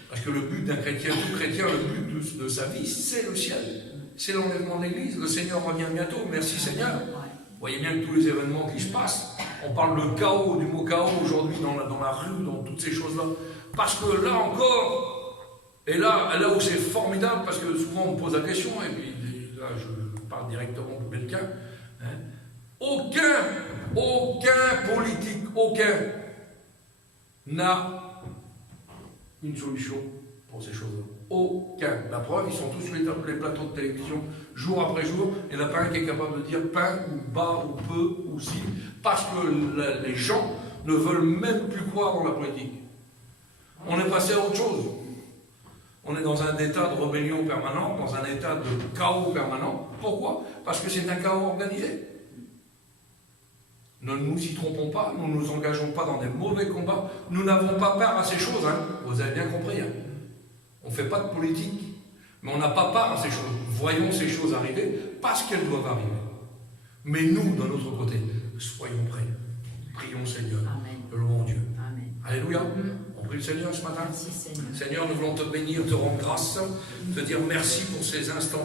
Parce que le but d'un chrétien, tout chrétien, le but de sa vie, c'est le ciel. C'est l'enlèvement de l'Église. Le Seigneur revient bientôt, merci Seigneur. Vous voyez bien que tous les événements qui se passent, on parle de chaos, du mot chaos aujourd'hui dans la rue, dans toutes ces choses-là. Parce que là encore, et là où c'est formidable, parce que souvent on me pose la question, et puis là je parle directement de quelqu'un, hein, aucun politique, aucun n'a une solution pour ces choses-là. Aucun. La preuve, ils sont tous sur les plateaux de télévision, jour après jour, il n'y en a pas un qui est capable de dire pain, ou bas, ou peu, ou si, parce que les gens ne veulent même plus croire dans la politique. On est passé à autre chose. On est dans un état de rébellion permanent, dans un état de chaos permanent. Pourquoi? Parce que c'est un chaos organisé. Ne nous y trompons pas, nous ne nous engageons pas dans des mauvais combats, nous n'avons pas peur à ces choses, hein. Vous avez bien compris. Hein. On ne fait pas de politique, mais on n'a pas peur à ces choses. Voyons ces choses arriver parce qu'elles doivent arriver. Mais nous, de notre côté, soyons prêts. Prions Seigneur. Amen. Louons Dieu. Amen. Alléluia. On prie le Seigneur ce matin. Merci Seigneur. Seigneur, nous voulons te bénir, te rendre grâce, te dire merci pour ces instants